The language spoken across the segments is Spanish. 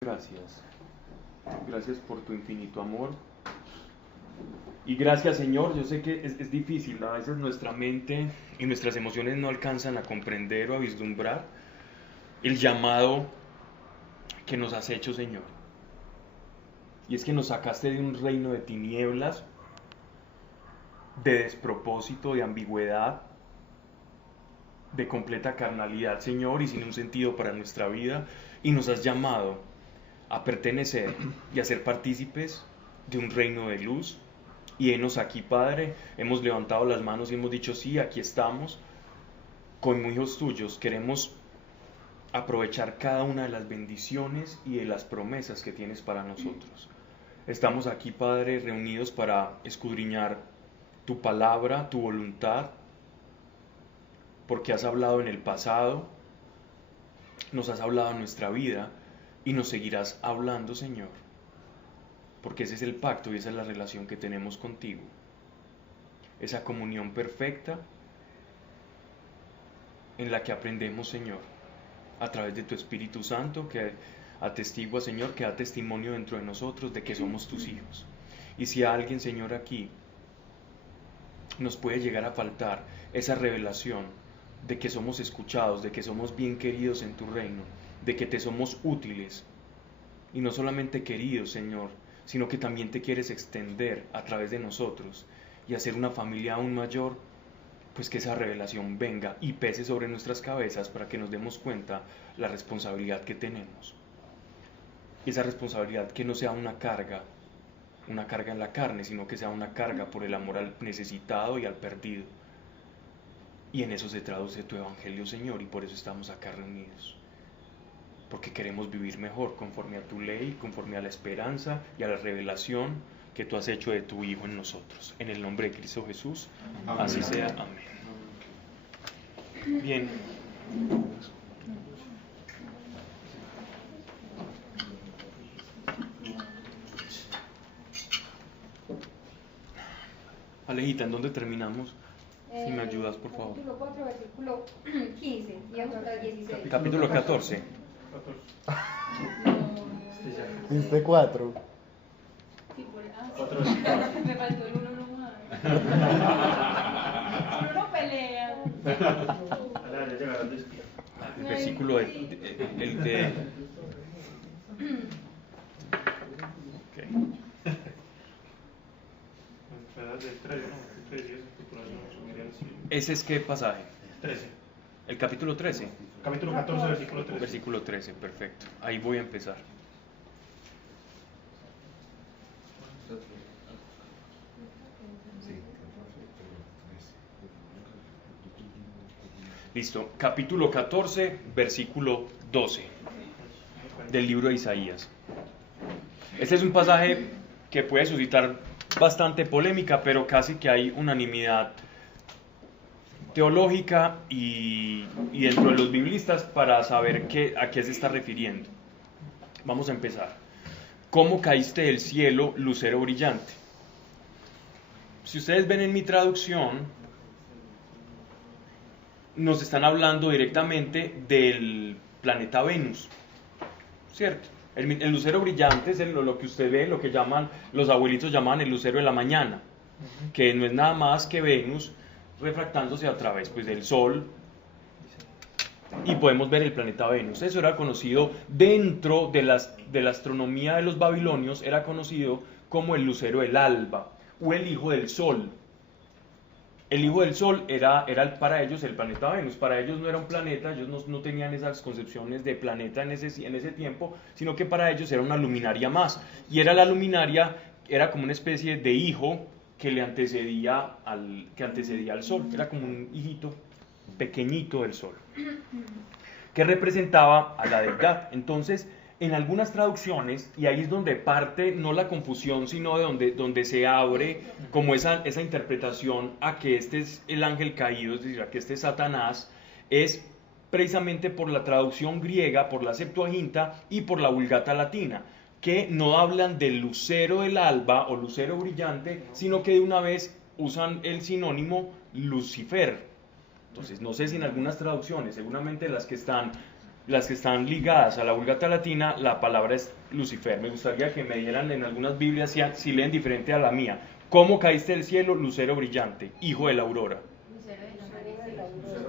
Gracias. Gracias por tu infinito amor. Y gracias, Señor. Yo sé que es difícil. A veces nuestra mente y nuestras emociones no alcanzan a comprender o a vislumbrar el llamado que nos has hecho, Señor. Y es que nos sacaste de un reino de tinieblas, de despropósito, de ambigüedad, de completa carnalidad, Señor, y sin un sentido para nuestra vida. Y nos has llamado a pertenecer y a ser partícipes de un reino de luz. Y henos aquí, Padre, hemos levantado las manos y hemos dicho, sí, aquí estamos, como hijos tuyos, queremos aprovechar cada una de las bendiciones y de las promesas que tienes para nosotros. Estamos aquí, Padre, reunidos para escudriñar tu palabra, tu voluntad, porque has hablado en el pasado, nos has hablado en nuestra vida y nos seguirás hablando, Señor, porque ese es el pacto y esa es la relación que tenemos contigo, esa comunión perfecta en la que aprendemos, Señor, a través de tu Espíritu Santo, que atestigua, Señor, que da testimonio dentro de nosotros de que somos tus hijos. Y si a alguien, Señor, aquí nos puede llegar a faltar esa revelación de que somos escuchados, de que somos bien queridos en tu reino, de que te somos útiles, y no solamente queridos, Señor, sino que también te quieres extender a través de nosotros y hacer una familia aún mayor, pues que esa revelación venga y pese sobre nuestras cabezas para que nos demos cuenta la responsabilidad que tenemos. Y esa responsabilidad que no sea una carga en la carne, sino que sea una carga por el amor al necesitado y al perdido. Y en eso se traduce tu evangelio, Señor, y por eso estamos acá reunidos. Porque queremos vivir mejor conforme a tu ley, conforme a la esperanza y a la revelación que tú has hecho de tu Hijo en nosotros. En el nombre de Cristo Jesús, amén. Así sea, amén. Bien. Alejita, ¿en dónde terminamos? Si me ayudas, por favor. Capítulo 4, versículo 15 y hasta el 16. Capítulo 14. ¿Viste 4? Sí, me faltó el 1 nomás. El 1 pelea. El versículo el de... Okay. ¿Ese es qué pasaje? 13. El capítulo 13. Capítulo 14, versículo 13. Versículo 13, perfecto. Ahí voy a empezar. Listo. Capítulo 14, versículo 12 del libro de Isaías. Este es un pasaje que puede suscitar bastante polémica, pero casi que hay unanimidad teológica y dentro de los biblistas para saber a qué se está refiriendo. Vamos a empezar. ¿Cómo caíste del cielo, lucero brillante? Si ustedes ven en mi traducción, nos están hablando directamente del planeta Venus, ¿cierto? El lucero brillante es lo que usted ve, lo que los abuelitos llaman el lucero de la mañana, que no es nada más que Venus refractándose a través del Sol, y podemos ver el planeta Venus. Eso era conocido dentro de la astronomía de los babilonios, era conocido como el lucero del alba o el hijo del Sol. El hijo del Sol era para ellos el planeta Venus. Para ellos no era un planeta, ellos no tenían esas concepciones de planeta en ese tiempo, sino que para ellos era una luminaria más. Y era la luminaria, era como una especie de hijo que le antecedía al Sol. Era como un hijito pequeñito del Sol, que representaba a la deidad. Entonces, en algunas traducciones, y ahí es donde parte no la confusión, sino de donde se abre como esa interpretación a que este es el ángel caído, es decir, a que este es Satanás, es precisamente por la traducción griega, por la Septuaginta y por la Vulgata latina, que no hablan del lucero del alba o lucero brillante, sino que de una vez usan el sinónimo Lucifer. Entonces, no sé si en algunas traducciones, seguramente las que están las que están ligadas a la Vulgata Latina, la palabra es Lucifer. Me gustaría que me dijeran en algunas Biblias si leen diferente a la mía. ¿Cómo caíste del cielo, lucero brillante, hijo de la aurora? Lucero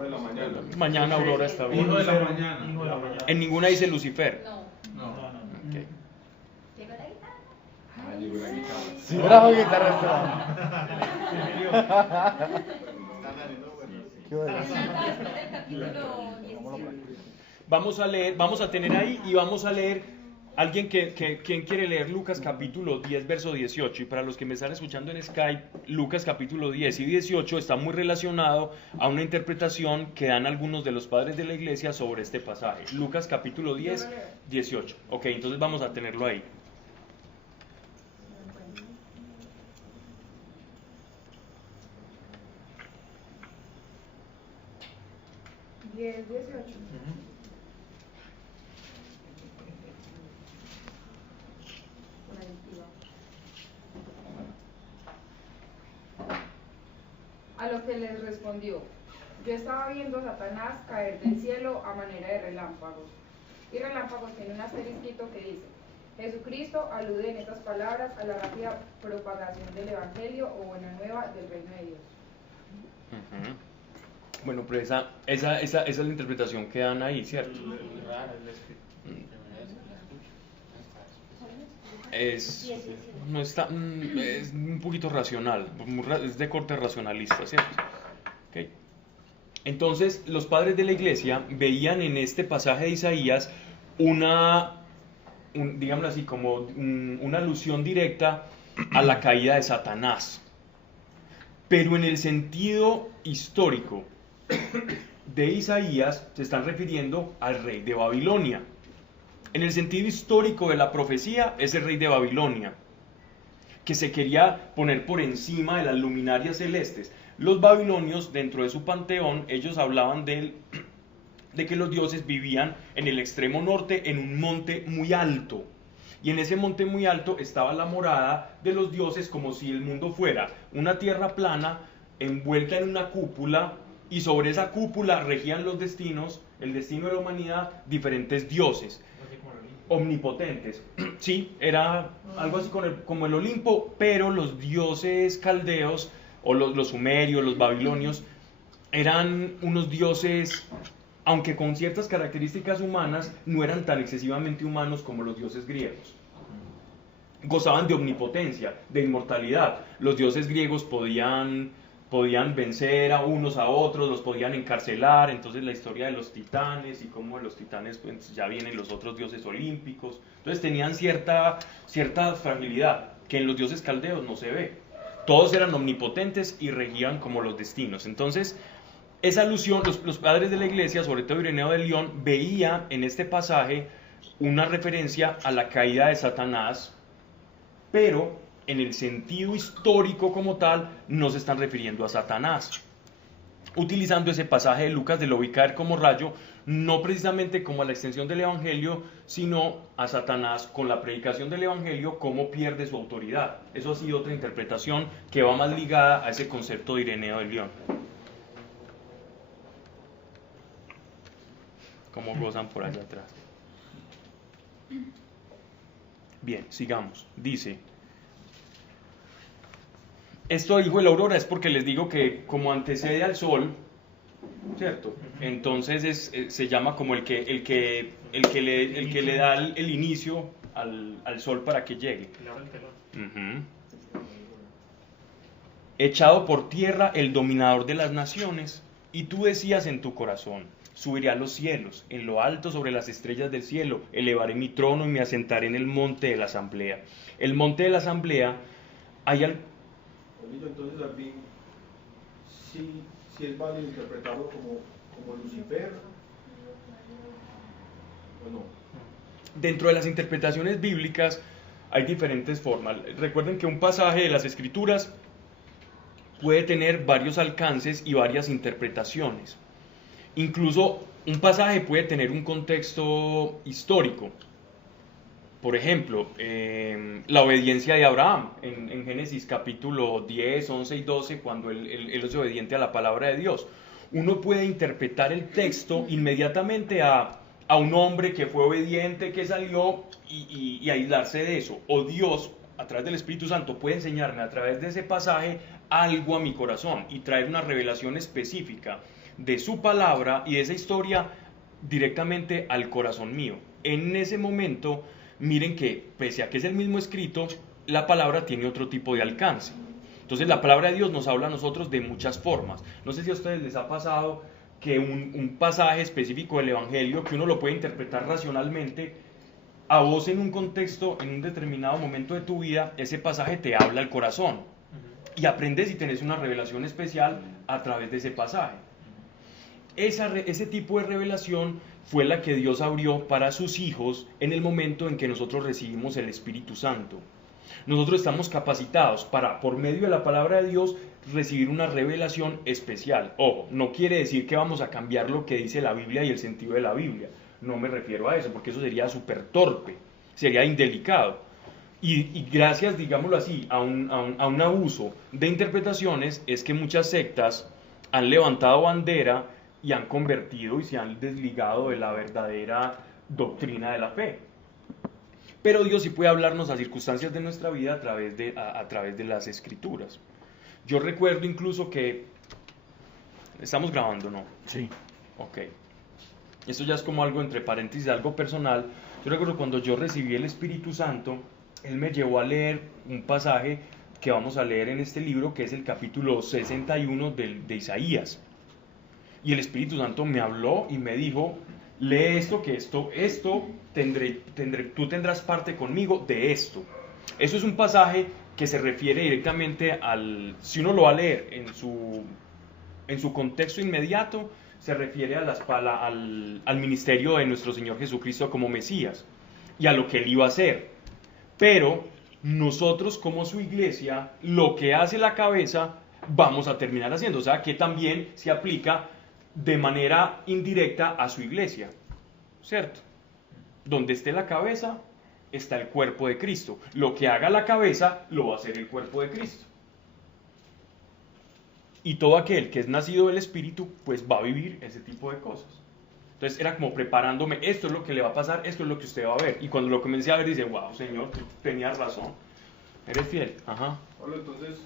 de la mañana. Mañana aurora está bien. Hijo de la mañana. Hijo de la mañana. En ninguna dice Lucifer. No. No. Ok. Llegó la guitarra. Ah, llegó la guitarra. Sí, trajo guitarra. Qué bueno. Capítulo 17. Vamos a tener ahí y vamos a leer. ¿Alguien ¿quién quiere leer Lucas capítulo 10, verso 18? Y para los que me están escuchando en Skype, Lucas capítulo 10 y 18 está muy relacionado a una interpretación que dan algunos de los padres de la iglesia sobre este pasaje. Lucas capítulo 10, 18. Ok, entonces vamos a tenerlo ahí. A lo que les respondió: yo estaba viendo a Satanás caer del cielo a manera de relámpagos. Y relámpagos tiene un asterisquito que dice: Jesucristo alude en estas palabras a la rápida propagación del Evangelio o buena nueva del reino de Dios. Ujú. Bueno, pero esa es la interpretación que dan ahí, ¿cierto? No está, es un poquito racional, es de corte racionalista, ¿cierto? Okay. Entonces, los padres de la iglesia veían en este pasaje de Isaías digámoslo así, como una alusión directa a la caída de Satanás. Pero en el sentido histórico de Isaías se están refiriendo al rey de Babilonia. En el sentido histórico de la profecía es el rey de Babilonia, que se quería poner por encima de las luminarias celestes. Los babilonios, dentro de su panteón, ellos hablaban de que los dioses vivían en el extremo norte, en un monte muy alto. Y en ese monte muy alto estaba la morada de los dioses, como si el mundo fuera una tierra plana, envuelta en una cúpula, y sobre esa cúpula regían los destinos, el destino de la humanidad, diferentes dioses omnipotentes. Sí, era algo así como el Olimpo, pero los dioses caldeos, o los sumerios, los babilonios, eran unos dioses, aunque con ciertas características humanas, no eran tan excesivamente humanos como los dioses griegos. Gozaban de omnipotencia, de inmortalidad. Los dioses griegos podían vencer a unos a otros, los podían encarcelar. Entonces la historia de los titanes y cómo de los titanes pues, ya vienen los otros dioses olímpicos. Entonces tenían cierta fragilidad que en los dioses caldeos no se ve. Todos eran omnipotentes y regían como los destinos. Entonces esa alusión, los padres de la iglesia, sobre todo Ireneo de León, veía en este pasaje una referencia a la caída de Satanás, pero en el sentido histórico como tal, no se están refiriendo a Satanás. Utilizando ese pasaje de Lucas de lo vi caer como rayo, no precisamente como a la extensión del Evangelio, sino a Satanás con la predicación del Evangelio, cómo pierde su autoridad. Eso ha sido otra interpretación que va más ligada a ese concepto de Ireneo de León. ¿Cómo gozan por allá atrás? Bien, sigamos. Dice: esto, hijo de la aurora, es porque les digo que como antecede al sol, ¿cierto? Entonces se llama como el que le da el inicio al sol para que llegue. Uh-huh. Echado por tierra el dominador de las naciones, y tú decías en tu corazón: subiré a los cielos, en lo alto sobre las estrellas del cielo, elevaré mi trono y me asentaré en el monte de la asamblea. El monte de la asamblea, Entonces, al fin, si es válido interpretarlo como Lucifer, ¿o no? Dentro de las interpretaciones bíblicas hay diferentes formas. Recuerden que un pasaje de las Escrituras puede tener varios alcances y varias interpretaciones. Incluso un pasaje puede tener un contexto histórico. Por ejemplo, la obediencia de Abraham en Génesis capítulo 10, 11 y 12, cuando él es obediente a la palabra de Dios. Uno puede interpretar el texto inmediatamente a a un hombre que fue obediente, que salió y aislarse de eso. O Dios, a través del Espíritu Santo, puede enseñarme a través de ese pasaje algo a mi corazón y traer una revelación específica de su palabra y de esa historia directamente al corazón mío. En ese momento, miren que pese a que es el mismo escrito, la palabra tiene otro tipo de alcance. Entonces la palabra de Dios nos habla a nosotros de muchas formas. No sé si a ustedes les ha pasado que un pasaje específico del Evangelio, que uno lo puede interpretar racionalmente, a vos en un contexto, en un determinado momento de tu vida, ese pasaje te habla al corazón. Y aprendes y tenés una revelación especial a través de ese pasaje. Ese tipo de revelación fue la que Dios abrió para sus hijos en el momento en que nosotros recibimos el Espíritu Santo. Nosotros estamos capacitados para, por medio de la palabra de Dios, recibir una revelación especial. Ojo, no quiere decir que vamos a cambiar lo que dice la Biblia y el sentido de la Biblia. No me refiero a eso, porque eso sería súper torpe, sería indelicado. Y gracias, digámoslo así, a un abuso de interpretaciones, es que muchas sectas han levantado bandera y han convertido y se han desligado de la verdadera doctrina de la fe. Pero Dios sí puede hablarnos a circunstancias de nuestra vida a través de las Escrituras. Yo recuerdo incluso que... ¿Estamos grabando, no? Sí. Ok. Esto ya es como algo entre paréntesis, algo personal. Yo recuerdo cuando yo recibí el Espíritu Santo, Él me llevó a leer un pasaje que vamos a leer en este libro, que es el capítulo 61 de Isaías. Y el Espíritu Santo me habló y me dijo, lee esto, que esto tú tendrás parte conmigo de esto. Eso es un pasaje que se refiere directamente si uno lo va a leer en su contexto inmediato, se refiere al ministerio de nuestro Señor Jesucristo como Mesías y a lo que Él iba a hacer. Pero nosotros como su iglesia, lo que hace la cabeza, vamos a terminar haciendo. O sea, que también se aplica de manera indirecta a su iglesia, ¿cierto? Donde esté la cabeza, está el cuerpo de Cristo. Lo que haga la cabeza, lo va a hacer el cuerpo de Cristo. Y todo aquel que es nacido del Espíritu, pues va a vivir ese tipo de cosas. Entonces era como preparándome, esto es lo que le va a pasar, esto es lo que usted va a ver. Y cuando lo comencé a ver, dice, wow, Señor, tú tenías razón, eres fiel. Ajá. Pablo, entonces,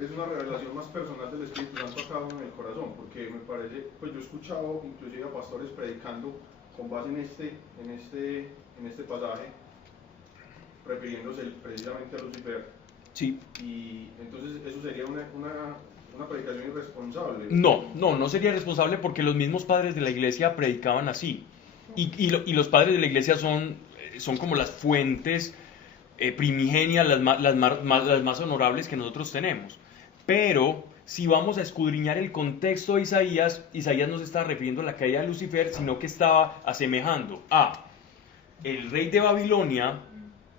es una revelación más personal del Espíritu Santo a cada uno en el corazón, porque me parece, pues yo he escuchado inclusive a pastores predicando con base en este pasaje, refiriéndose precisamente a Lucifer. Sí. Y entonces eso sería una predicación irresponsable. No sería responsable, porque los mismos padres de la iglesia predicaban así. Y los padres de la iglesia son como las fuentes primigenias, las más honorables que nosotros tenemos. Pero si vamos a escudriñar el contexto de Isaías no se estaba refiriendo a la caída de Lucifer, sino que estaba asemejando a el rey de Babilonia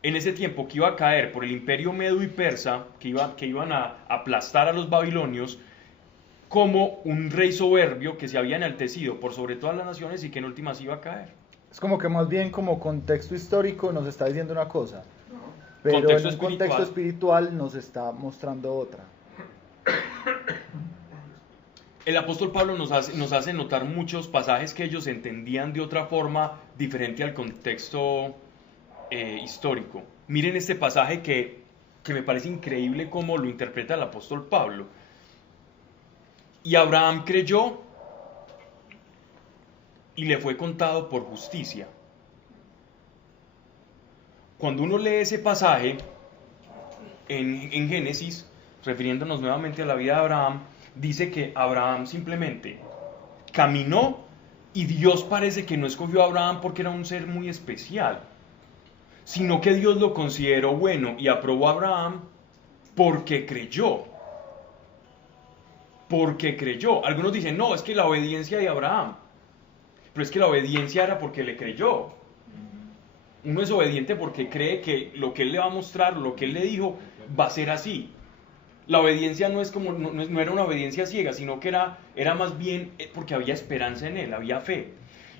en ese tiempo, que iba a caer por el imperio medo y persa, que iban a aplastar a los babilonios, como un rey soberbio que se había enaltecido por sobre todas las naciones y que en últimas iba a caer. Es como que más bien como contexto histórico nos está diciendo una cosa, pero Contexto en un contexto espiritual nos está mostrando otra. El apóstol Pablo nos hace notar muchos pasajes que ellos entendían de otra forma diferente al contexto histórico. Miren este pasaje que me parece increíble cómo lo interpreta el apóstol Pablo. Y Abraham creyó y le fue contado por justicia. Cuando uno lee ese pasaje en Génesis, refiriéndonos nuevamente a la vida de Abraham, dice que Abraham simplemente caminó y Dios parece que no escogió a Abraham porque era un ser muy especial, sino que Dios lo consideró bueno y aprobó a Abraham porque creyó. Porque creyó. Algunos dicen, no, es que la obediencia de Abraham. Pero es que la obediencia era porque le creyó. Uno es obediente porque cree que lo que él le va a mostrar, lo que él le dijo, va a ser así. La obediencia no era una obediencia ciega, sino que era más bien porque había esperanza en él, había fe.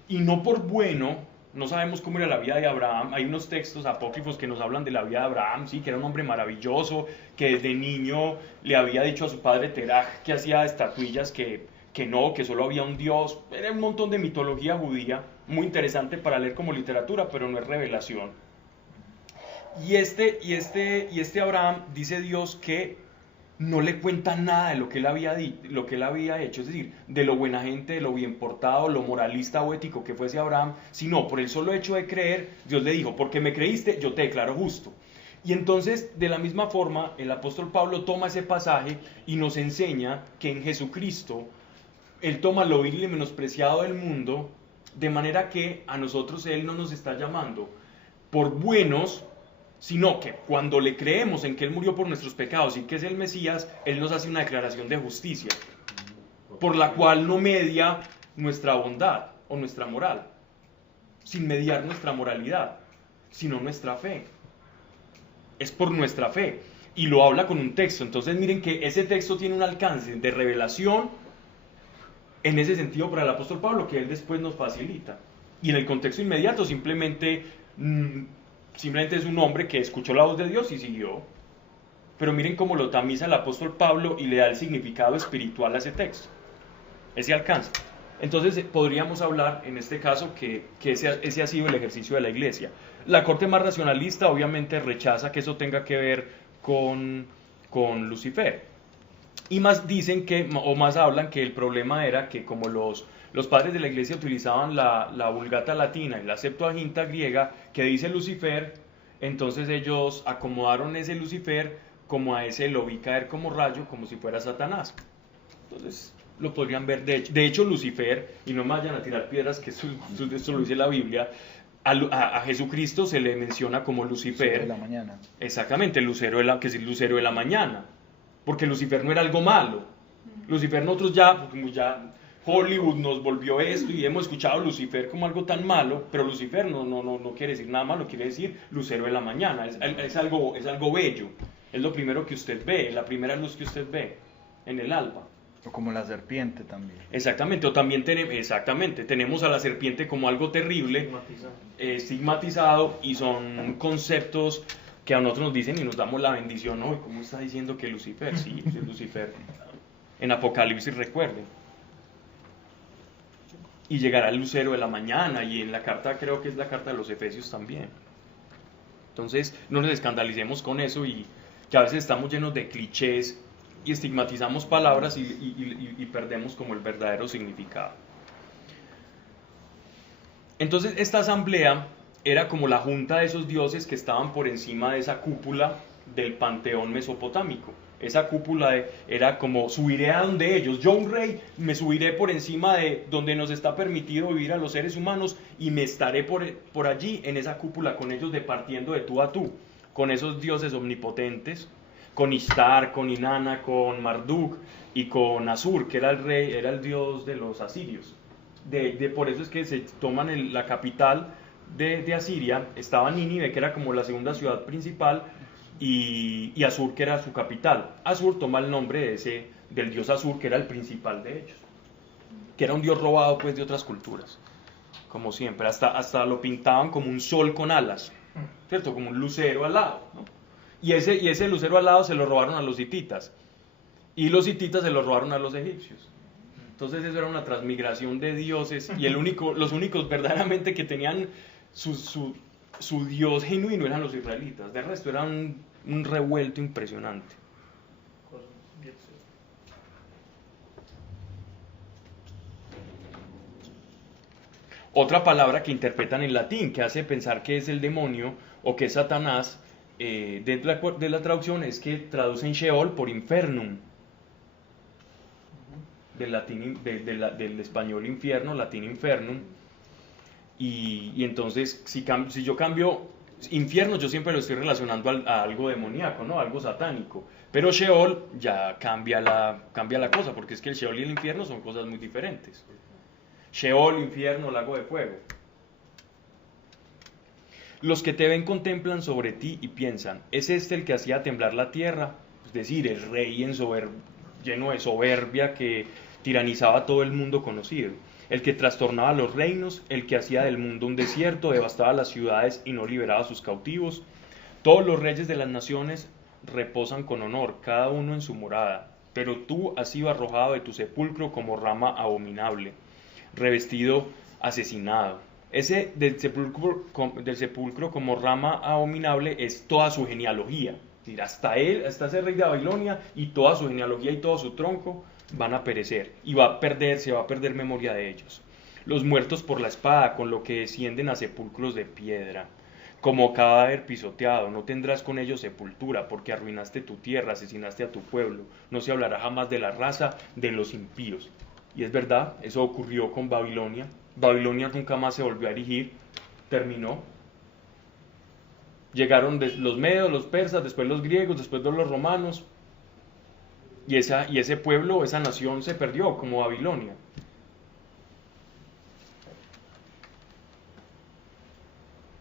Y no por bueno, no sabemos cómo era la vida de Abraham. Hay unos textos apócrifos que nos hablan de la vida de Abraham, sí, que era un hombre maravilloso, que desde niño le había dicho a su padre Teraj que hacía estatuillas que que no, que solo había un Dios. Era un montón de mitología judía, muy interesante para leer como literatura, pero no es revelación. Y este Abraham, dice Dios que no le cuenta nada de lo que él había hecho, es decir, de lo buena gente, de lo bien portado, lo moralista o ético que fuese Abraham, sino por el solo hecho de creer, Dios le dijo, porque me creíste, yo te declaro justo. Y entonces, de la misma forma, el apóstol Pablo toma ese pasaje y nos enseña que en Jesucristo, Él toma lo vil y menospreciado del mundo, de manera que a nosotros Él no nos está llamando por buenos, sino que cuando le creemos en que Él murió por nuestros pecados y que es el Mesías, Él nos hace una declaración de justicia, por la cual no media nuestra bondad o nuestra moral, sin mediar nuestra moralidad, sino nuestra fe. Es por nuestra fe, y lo habla con un texto. Entonces miren que ese texto tiene un alcance de revelación en ese sentido para el apóstol Pablo, que él después nos facilita. Y en el contexto inmediato simplemente es un hombre que escuchó la voz de Dios y siguió. Pero miren cómo lo tamiza el apóstol Pablo y le da el significado espiritual a ese texto, ese alcance. Entonces podríamos hablar en este caso que ese ha sido el ejercicio de la iglesia. La corte más racionalista obviamente rechaza que eso tenga que ver con Lucifer. Y más dicen más hablan que el problema era que como los padres de la iglesia utilizaban la Vulgata latina y la Septuaginta griega que dice Lucifer, entonces ellos acomodaron ese Lucifer como a ese lo vi caer como rayo, como si fuera Satanás. Entonces lo podrían ver, de hecho Lucifer, y no me vayan a tirar piedras que esto lo dice la Biblia, a Jesucristo se le menciona como Lucifer. Lucero de la mañana. Exactamente, que es el lucero de la mañana. Porque Lucifer no era algo malo. Lucifer nosotros ya Hollywood nos volvió esto y hemos escuchado Lucifer como algo tan malo, pero Lucifer no quiere decir nada malo, quiere decir lucero de la mañana. Es algo bello. Es lo primero que usted ve, la primera luz que usted ve en el alba. O como la serpiente también. Exactamente, o también tenemos a la serpiente como algo terrible, estigmatizado, y son conceptos que a nosotros nos dicen y nos damos la bendición, ¿no? ¿Cómo está diciendo que Lucifer? Sí, es Lucifer. En Apocalipsis, recuerden. Y llegará el lucero de la mañana, y en la carta, creo que es la carta de los Efesios también. Entonces, no nos escandalicemos con eso, y que a veces estamos llenos de clichés y estigmatizamos palabras y perdemos como el verdadero significado. Entonces esta asamblea era como la junta de esos dioses que estaban por encima de esa cúpula del panteón mesopotámico. Esa cúpula era como subiré a donde ellos, yo un rey me subiré por encima de donde nos está permitido vivir a los seres humanos y me estaré por allí en esa cúpula con ellos departiendo de tú a tú, con esos dioses omnipotentes, con Ishtar, con Inanna, con Marduk y con Asur, que era el rey, era el dios de los asirios. Por eso es que se toman la capital de Asiria, estaba Nínive, que era como la segunda ciudad principal, y Asur, que era su capital. Asur toma el nombre del dios Asur, que era el principal de ellos, que era un dios robado pues de otras culturas, como siempre, hasta lo pintaban como un sol con alas, ¿cierto? Como un lucero al lado, ¿no? Y ese lucero al lado se lo robaron a los hititas, y los hititas se lo robaron a los egipcios. Entonces eso era una transmigración de dioses, y los únicos verdaderamente que tenían su dios genuino eran los israelitas. De resto era un revuelto impresionante. Otra palabra que interpretan en latín, que hace pensar que es el demonio o que es Satanás, dentro de la traducción, es que traducen Sheol por infernum. Del español infierno, latín infernum. Y entonces, si yo cambio infierno, yo siempre lo estoy relacionando a algo demoníaco, ¿no? Algo satánico. Pero Sheol ya cambia la cosa, porque es que el Sheol y el infierno son cosas muy diferentes. Sheol, infierno, lago de fuego. Los que te ven contemplan sobre ti y piensan, ¿es este el que hacía temblar la tierra? Es decir, el rey lleno de soberbia que tiranizaba a todo el mundo conocido. El que trastornaba los reinos, el que hacía del mundo un desierto, devastaba las ciudades y no liberaba a sus cautivos. Todos los reyes de las naciones reposan con honor, cada uno en su morada. pero tú has sido arrojado de tu sepulcro como rama abominable, revestido, asesinado. Ese del sepulcro como rama abominable es toda su genealogía. Es decir, hasta él, hasta ese rey de Babilonia y toda su genealogía y todo su tronco van a perecer y se va a perder memoria de ellos. Los muertos por la espada, con lo que descienden a sepulcros de piedra. Como cadáver pisoteado, no tendrás con ellos sepultura, porque arruinaste tu tierra, asesinaste a tu pueblo. No se hablará jamás de la raza de los impíos. Y es verdad, eso ocurrió con Babilonia. Babilonia nunca más se volvió a erigir, terminó. Llegaron los medos, los persas, después los griegos, después los romanos. Y ese pueblo, esa nación se perdió como Babilonia.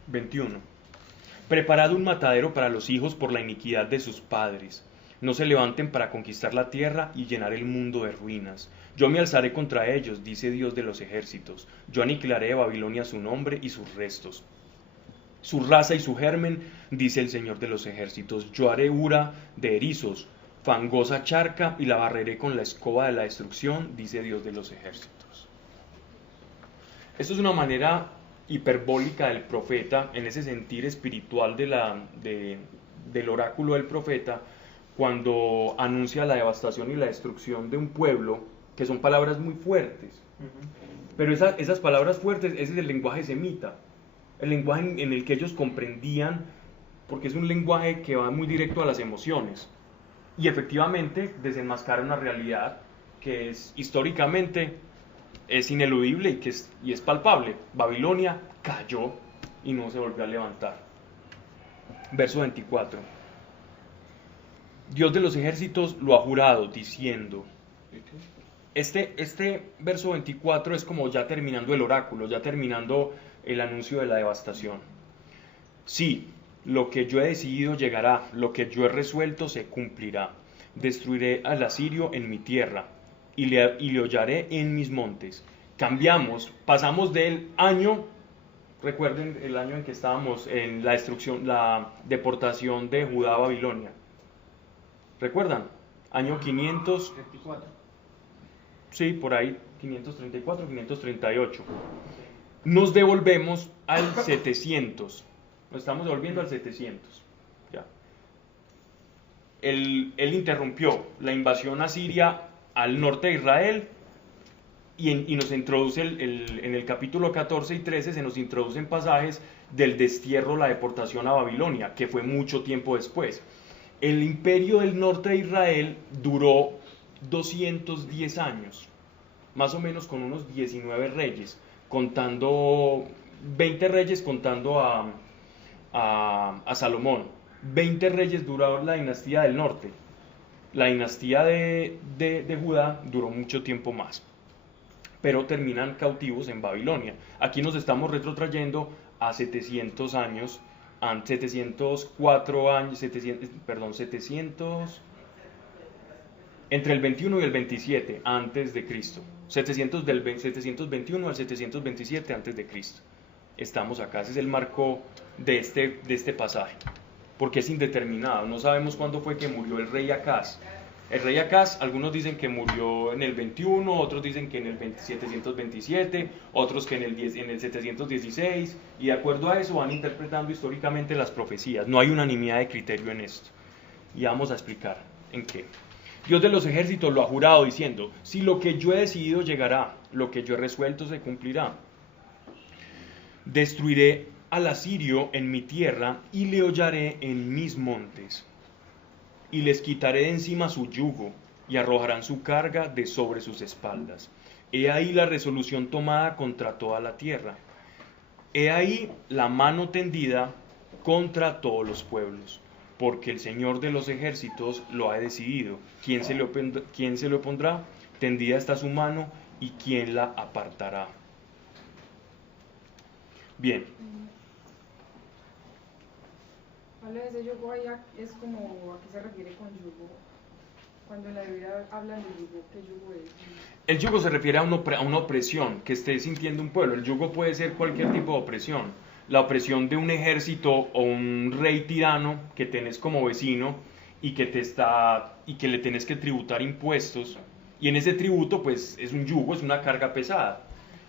(21) Preparad un matadero para los hijos por la iniquidad de sus padres. No se levanten para conquistar la tierra y llenar el mundo de ruinas. Yo me alzaré contra ellos, dice Dios de los ejércitos. Yo aniquilaré de Babilonia su nombre y sus restos, su raza y su germen, dice el Señor de los ejércitos. Yo haré Ura de erizos, fangosa charca, y la barreré con la escoba de la destrucción, dice Dios de los ejércitos. Esto es una manera hiperbólica del profeta, en ese sentir espiritual del oráculo del profeta, cuando anuncia la devastación y la destrucción de un pueblo, que son palabras muy fuertes. Pero esas palabras fuertes, ese es el lenguaje semita, el lenguaje en el que ellos comprendían, porque es un lenguaje que va muy directo a las emociones, y efectivamente desenmascara una realidad que es históricamente es ineludible y es palpable. Babilonia cayó y no se volvió a levantar. Verso 24. Dios de los ejércitos lo ha jurado, diciendo. Este verso 24 es como ya terminando el oráculo, ya terminando el anuncio de la devastación. Sí, lo que yo he decidido llegará, lo que yo he resuelto se cumplirá. Destruiré al asirio en mi tierra y le hollaré en mis montes. Pasamos del año, recuerden el año en que estábamos en la deportación de Judá a Babilonia. ¿Recuerdan? Año 534. Sí, por ahí, 534, 538. Nos devolvemos al 700. Nos estamos devolviendo al 700. Ya. Él interrumpió la invasión asiria al norte de Israel y nos introduce en el capítulo 14 y 13 se nos introducen pasajes del destierro, la deportación a Babilonia, que fue mucho tiempo después. El imperio del norte de Israel duró 210 años, más o menos, con unos 19 reyes, contando 20 reyes contando a Salomón. 20 reyes duró la dinastía del norte. La dinastía de Judá duró mucho tiempo más, pero terminan cautivos en Babilonia. Aquí nos estamos retrotrayendo a 700 años, 704 años, 700, entre el 21 y el 27 antes de Cristo. 721 al 727 antes de Cristo. Estamos acá, ese es el marco de este pasaje, porque es indeterminado, no sabemos cuándo fue que murió el rey Acaz. El rey Acaz, algunos dicen que murió en el 21, otros dicen que en el 727, otros que en el 716, y de acuerdo a eso van interpretando históricamente las profecías. No hay unanimidad de criterio en esto, y vamos a explicar en qué. Dios de los ejércitos lo ha jurado diciendo, si lo que yo he decidido llegará, lo que yo he resuelto se cumplirá. Destruiré al asirio en mi tierra y le hollaré en mis montes. Y les quitaré de encima su yugo y arrojarán su carga de sobre sus espaldas. He ahí la resolución tomada contra toda la tierra. He ahí la mano tendida contra todos los pueblos. Porque el Señor de los ejércitos lo ha decidido. ¿Quién se le opondrá? Tendida está su mano, y ¿quién la apartará? Bien. Habla de ese yugo allá, es como, ¿a qué se refiere con yugo? Cuando en la Biblia hablan de yugo, ¿qué yugo es? El yugo se refiere a una opresión que esté sintiendo un pueblo. El yugo puede ser cualquier tipo de opresión. La opresión de un ejército o un rey tirano que tenés como vecino y que le tenés que tributar impuestos, y en ese tributo pues es un yugo, es una carga pesada.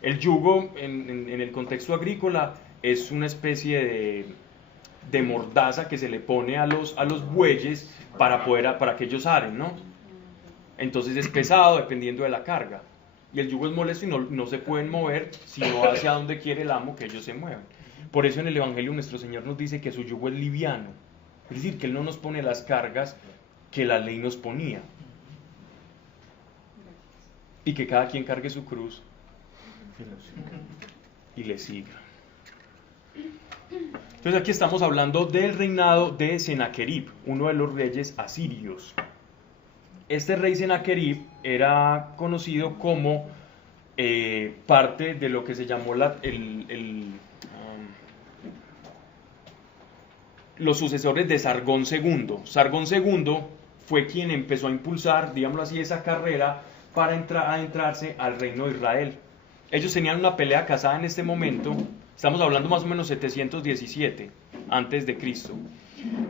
El yugo en el contexto agrícola es una especie de mordaza que se le pone a los bueyes para que ellos aren, ¿no? Entonces es pesado dependiendo de la carga. Y el yugo es molesto y no se pueden mover, sino hacia donde quiere el amo que ellos se muevan. Por eso en el Evangelio nuestro Señor nos dice que su yugo es liviano. Es decir, que Él no nos pone las cargas que la ley nos ponía. Y que cada quien cargue su cruz y le siga. Entonces aquí estamos hablando del reinado de Senaquerib, uno de los reyes asirios. Este rey Senaquerib era conocido como parte de lo que se llamó los sucesores de Sargón II. Sargón II fue quien empezó a impulsar, digámoslo así, esa carrera para adentrarse al reino de Israel. Ellos tenían una pelea casada en este momento, estamos hablando más o menos 717 antes de Cristo.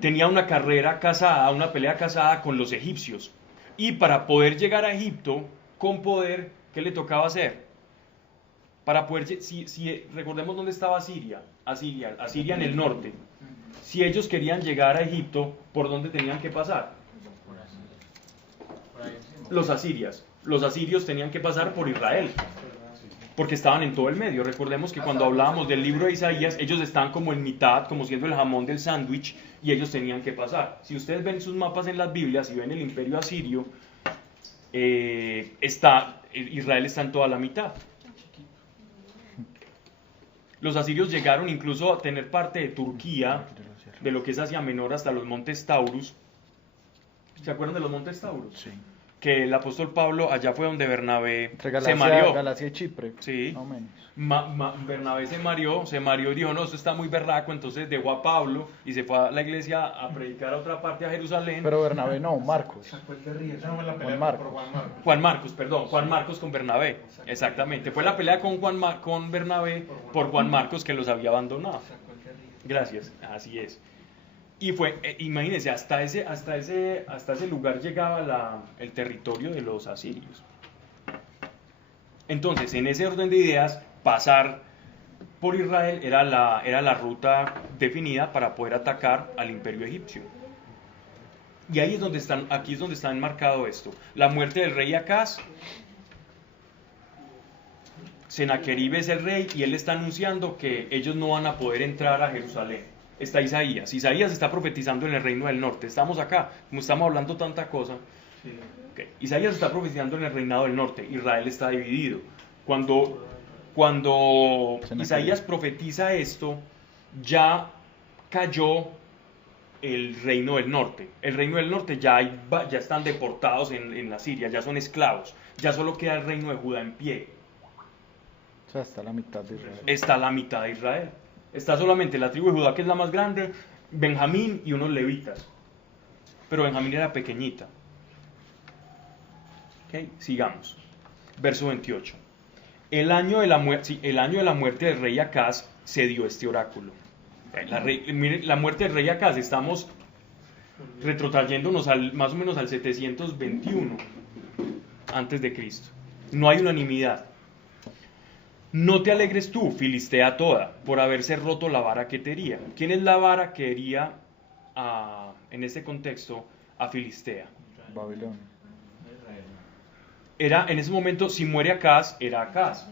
Tenía una carrera casada, una pelea casada con los egipcios. Y para poder llegar a Egipto con poder, ¿qué le tocaba hacer? Para poder, si recordemos dónde estaba Asiria en el norte. Si ellos querían llegar a Egipto, ¿por dónde tenían que pasar? Los asirios tenían que pasar por Israel, porque estaban en todo el medio. Recordemos que cuando hablábamos del libro de Isaías, ellos estaban como en mitad, como siendo el jamón del sándwich, y ellos tenían que pasar. Si ustedes ven sus mapas en las Biblias y ven el imperio asirio, Israel está en toda la mitad. Los asirios llegaron incluso a tener parte de Turquía, de lo que es Asia Menor hasta los montes Taurus. ¿Se acuerdan de los montes Taurus? Sí. Que el apóstol Pablo, allá fue donde Bernabé Entre se mareó. Galacia y Chipre. Sí. Más o menos. Bernabé se mareó y dijo, no, esto está muy berraco, entonces dejó a Pablo y se fue a la iglesia a predicar a otra parte, a Jerusalén. Pero Bernabé no, Marcos. Juan Marcos con Bernabé, exactamente. Fue la pelea con Bernabé por Juan Marcos, que los había abandonado. Gracias, así es. Y fue, imagínense, hasta ese lugar llegaba el territorio de los asirios. Entonces, en ese orden de ideas, pasar por Israel era la ruta definida para poder atacar al imperio egipcio. Y aquí es donde está enmarcado esto. La muerte del rey Acaz. Senaquerib es el rey y él está anunciando que ellos no van a poder entrar a Jerusalén. Está Isaías está profetizando en el reino del norte. Estamos acá, como estamos hablando tanta cosa. Sí. Okay. Isaías está profetizando en el reinado del norte. Israel está dividido. Cuando Isaías profetiza esto, ya cayó el reino del norte. El reino del norte ya están deportados en la Siria, ya son esclavos. Ya solo queda el reino de Judá en pie. O sea, está la mitad de Israel. Está la mitad de Israel. Está solamente la tribu de Judá, que es la más grande, Benjamín y unos levitas. Pero Benjamín era pequeñita. Okay, sigamos. Verso 28. El año de la muerte del rey Acaz se dio este oráculo. La muerte del rey Acaz, estamos retrotrayéndonos más o menos al 721 antes de Cristo. No hay unanimidad. No te alegres tú, Filistea toda, por haberse roto la vara que te hería. ¿Quién es la vara que hería en este contexto a Filistea? Babilonia. Era, en ese momento, si muere Acaz, era Acaz.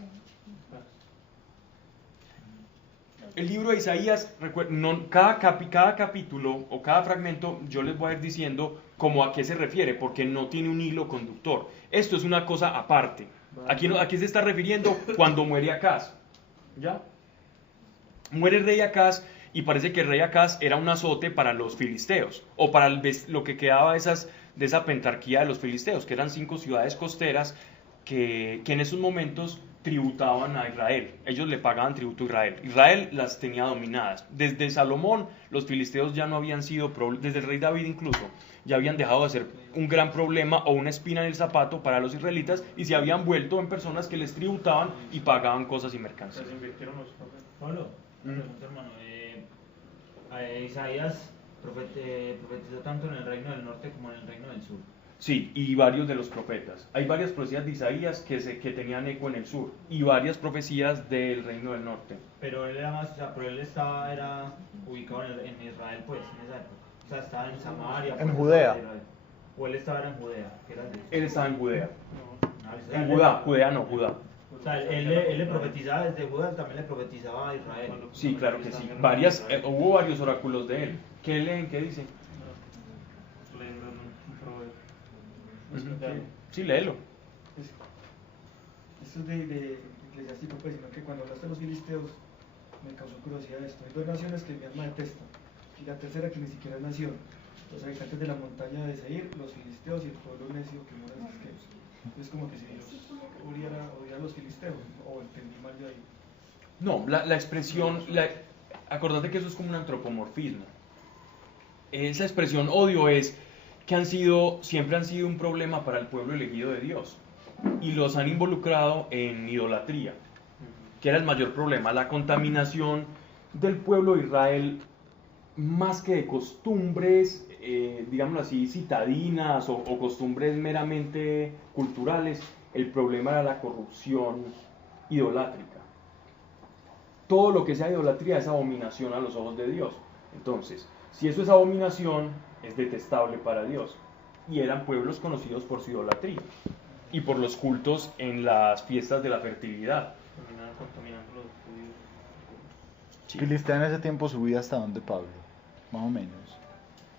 El libro de Isaías, cada capítulo o cada fragmento, yo les voy a ir diciendo como a qué se refiere, porque no tiene un hilo conductor. Esto es una cosa aparte. Aquí se está refiriendo cuando muere Acaz. ¿Ya? Muere el rey Acaz y parece que el rey Acaz era un azote para los filisteos, o para lo que quedaba de esa pentarquía de los filisteos, que eran 5 ciudades costeras que en esos momentos tributaban a Israel. Ellos le pagaban tributo a Israel. Israel las tenía dominadas. Desde Salomón, los filisteos ya no habían sido, desde el rey David incluso, ya habían dejado de ser un gran problema o una espina en el zapato para los israelitas y se habían vuelto en personas que les tributaban y pagaban cosas y mercancías. Se invirtieron los papeles. Pablo, hermano, Isaías profetizó tanto en el reino del norte como en el reino del sur. Sí, y varios de los profetas. Hay varias profecías de Isaías que tenían eco en el sur y varias profecías del reino del norte. Pero él era más, o sea, pero él era ubicado en Israel, pues, en esa época. O sea, estaba en Samaria. En Judea. O él estaba en Judea. Que era de... Él estaba en Judea. o sea, En Judá, Judea no, Judá. O sea, él le profetizaba desde Judá, también le profetizaba a Israel. Sí, claro que sí. Hubo varios oráculos de él. ¿Qué leen? ¿Qué dicen? Leyendo un proverbio. Sí, léelo. Esto es de eclesiástico, pues, sino que cuando hablaste de los filisteos me causó curiosidad esto. Hay dos naciones que mi alma detesta, y la tercera que ni siquiera es nación. Los habitantes de la montaña de Seir, los filisteos y el pueblo necio que mora en Siquem. Entonces, como que si Dios odiara a los filisteos, o entendí mal yo ahí. No, la expresión, acordate que eso es como un antropomorfismo. Esa expresión odio es que siempre han sido un problema para el pueblo elegido de Dios y los han involucrado en idolatría, que era el mayor problema, la contaminación del pueblo de Israel, más que de costumbres, digámoslo así, citadinas o costumbres meramente culturales. El problema era la corrupción idolátrica. Todo lo que sea idolatría es abominación a los ojos de Dios. Entonces, si eso es abominación, es detestable para Dios. Y eran pueblos conocidos por su idolatría y por los cultos en las fiestas de la fertilidad. Terminaron contaminando los judíos. Sí. Filistea en ese tiempo subía hasta donde, Pablo, más o menos.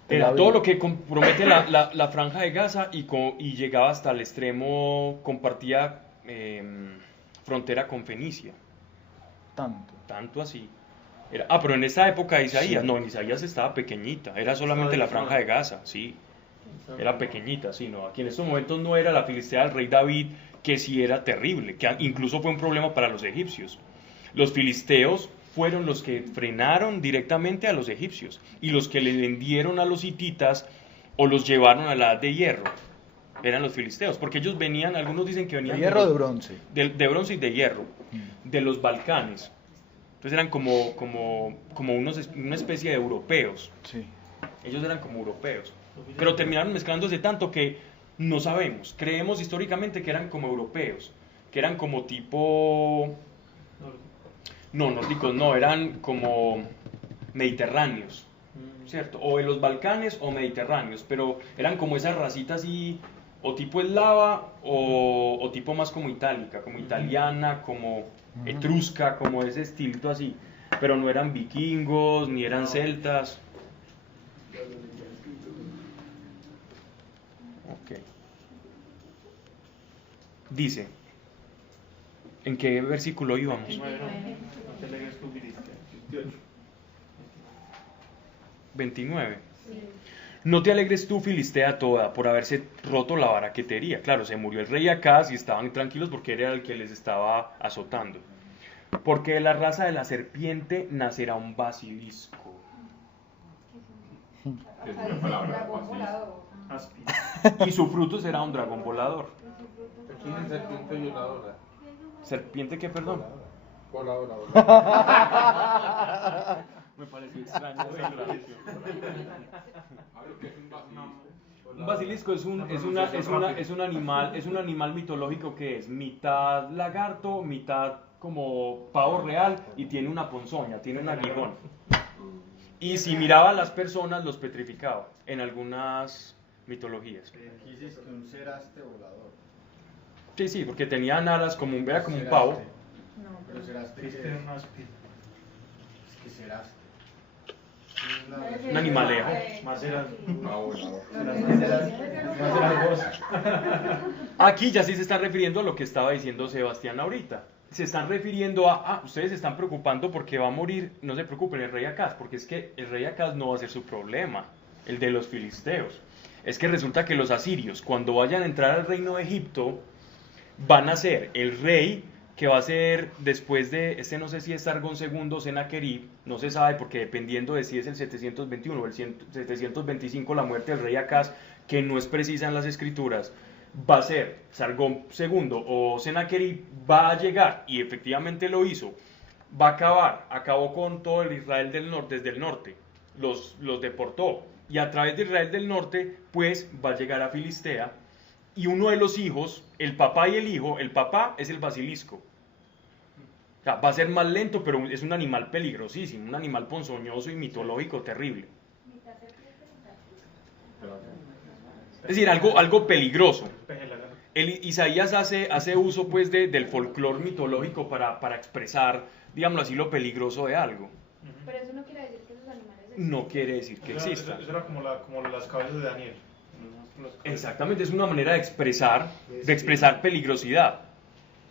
Era todo lo que compromete la franja de Gaza y llegaba hasta el extremo, compartía frontera con Fenicia. Tanto así. Pero en esa época de Isaías, Sí. no, en Isaías estaba pequeñita, era solamente la franja de Gaza, sí. Era pequeñita, sí, no. Aquí en estos momentos no era la Filistea del rey David, que sí era terrible, que incluso fue un problema para los egipcios. Los filisteos fueron los que frenaron directamente a los egipcios y los que le vendieron a los hititas o los llevaron a la edad de hierro. Eran los filisteos, porque ellos venían, algunos dicen que venían ¿De hierro o de bronce? de bronce y de hierro, de los Balcanes. Entonces eran como una especie de europeos. Sí. Ellos eran como europeos. Pero terminaron mezclándose tanto que no sabemos. Creemos históricamente que eran como europeos, que eran como tipo... No, nórdicos no, eran como mediterráneos, ¿cierto? O en los Balcanes o mediterráneos, pero eran como esas racitas así, o tipo eslava o tipo más como itálica, como italiana, como etrusca, como ese estilito así. Pero no eran vikingos, ni eran celtas. Ok. Dice, ¿en qué versículo íbamos? 29, ¿no? No te lees tu Filistea. 28. 29. No te alegres tú, Filistea toda, por haberse roto la baraquetería. Claro, se murió el rey Acaz y estaban tranquilos porque era el que les estaba azotando. Porque de la raza de la serpiente nacerá un basilisco. Acá dice dragón volador. Aspi. Y su fruto será un dragón volador. Aquí dice serpiente violadora. ¿Serpiente qué, perdón? Voladora. Me pareció extraño esa traducción. A ver, ¿qué es un basilisco? Un basilisco es un animal mitológico que es mitad lagarto, mitad como pavo real y tiene una ponzoña, tiene un aguijón. Y si miraba a las personas los petrificaba en algunas mitologías. Aquí dices que un ceraste volador. Sí, sí, porque tenían alas como era como un pavo. No, Pero ceraste Viste que un aspi. es que ceraste. Un animalejo. Más eran. Aquí ya sí se está refiriendo a lo que estaba diciendo Sebastián ahorita. Se están refiriendo ustedes se están preocupando porque va a morir, no se preocupen, el rey Acaz, porque es que el rey Acaz no va a ser su problema, el de los filisteos. Es que resulta que los asirios, cuando vayan a entrar al reino de Egipto, van a ser el rey que va a ser después de, no sé si es Sargón II, Sennacherib, no se sabe porque dependiendo de si es el 721 o el 725 la muerte del rey Acaz, que no es precisa en las escrituras, va a ser Sargón II o Sennacherib, va a llegar, y efectivamente lo hizo, va a acabó con todo el Israel del norte, desde el norte, los deportó. Y a través de Israel del norte, pues va a llegar a Filistea. Y uno de los hijos, el papá y el hijo, el papá es el basilisco. O sea, va a ser más lento, pero es un animal peligrosísimo, un animal ponzoñoso y mitológico terrible. Es decir, algo peligroso. Isaías hace uso pues del folclore mitológico para expresar, digámoslo así, lo peligroso de algo. Pero eso no quiere decir que esos animales No quiere decir que existan. Eso era como las cabezas de Daniel. Exactamente, es una manera de expresar peligrosidad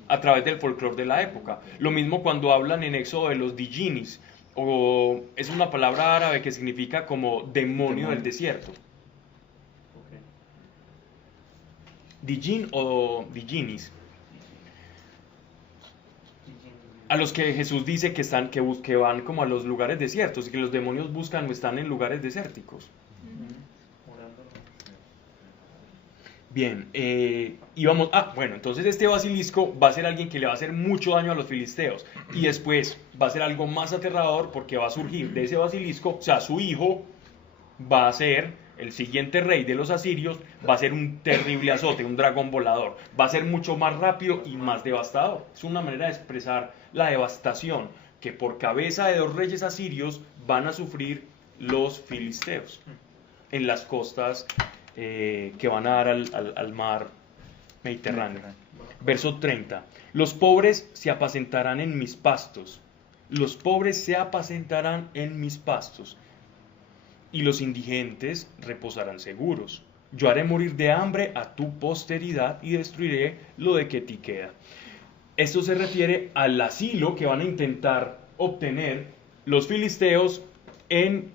a través del folclore de la época. Lo mismo cuando hablan en Éxodo de los dijinis, o es una palabra árabe que significa como demonio del desierto. Dijin o dijinis. A los que Jesús dice que van como a los lugares desiertos y que los demonios buscan o están en lugares desérticos. Bien, bueno, entonces este basilisco va a ser alguien que le va a hacer mucho daño a los filisteos y después va a ser algo más aterrador porque va a surgir de ese basilisco, o sea, su hijo va a ser el siguiente rey de los asirios, va a ser un terrible azote, un dragón volador, va a ser mucho más rápido y más devastador. Es una manera de expresar la devastación que por cabeza de 2 reyes asirios van a sufrir los filisteos en las costas que van a dar al mar Mediterráneo. Verso 30. Los pobres se apacentarán en mis pastos. Los pobres se apacentarán en mis pastos. Y los indigentes reposarán seguros. Yo haré morir de hambre a tu posteridad y destruiré lo de que te queda. Esto se refiere al asilo que van a intentar obtener los filisteos en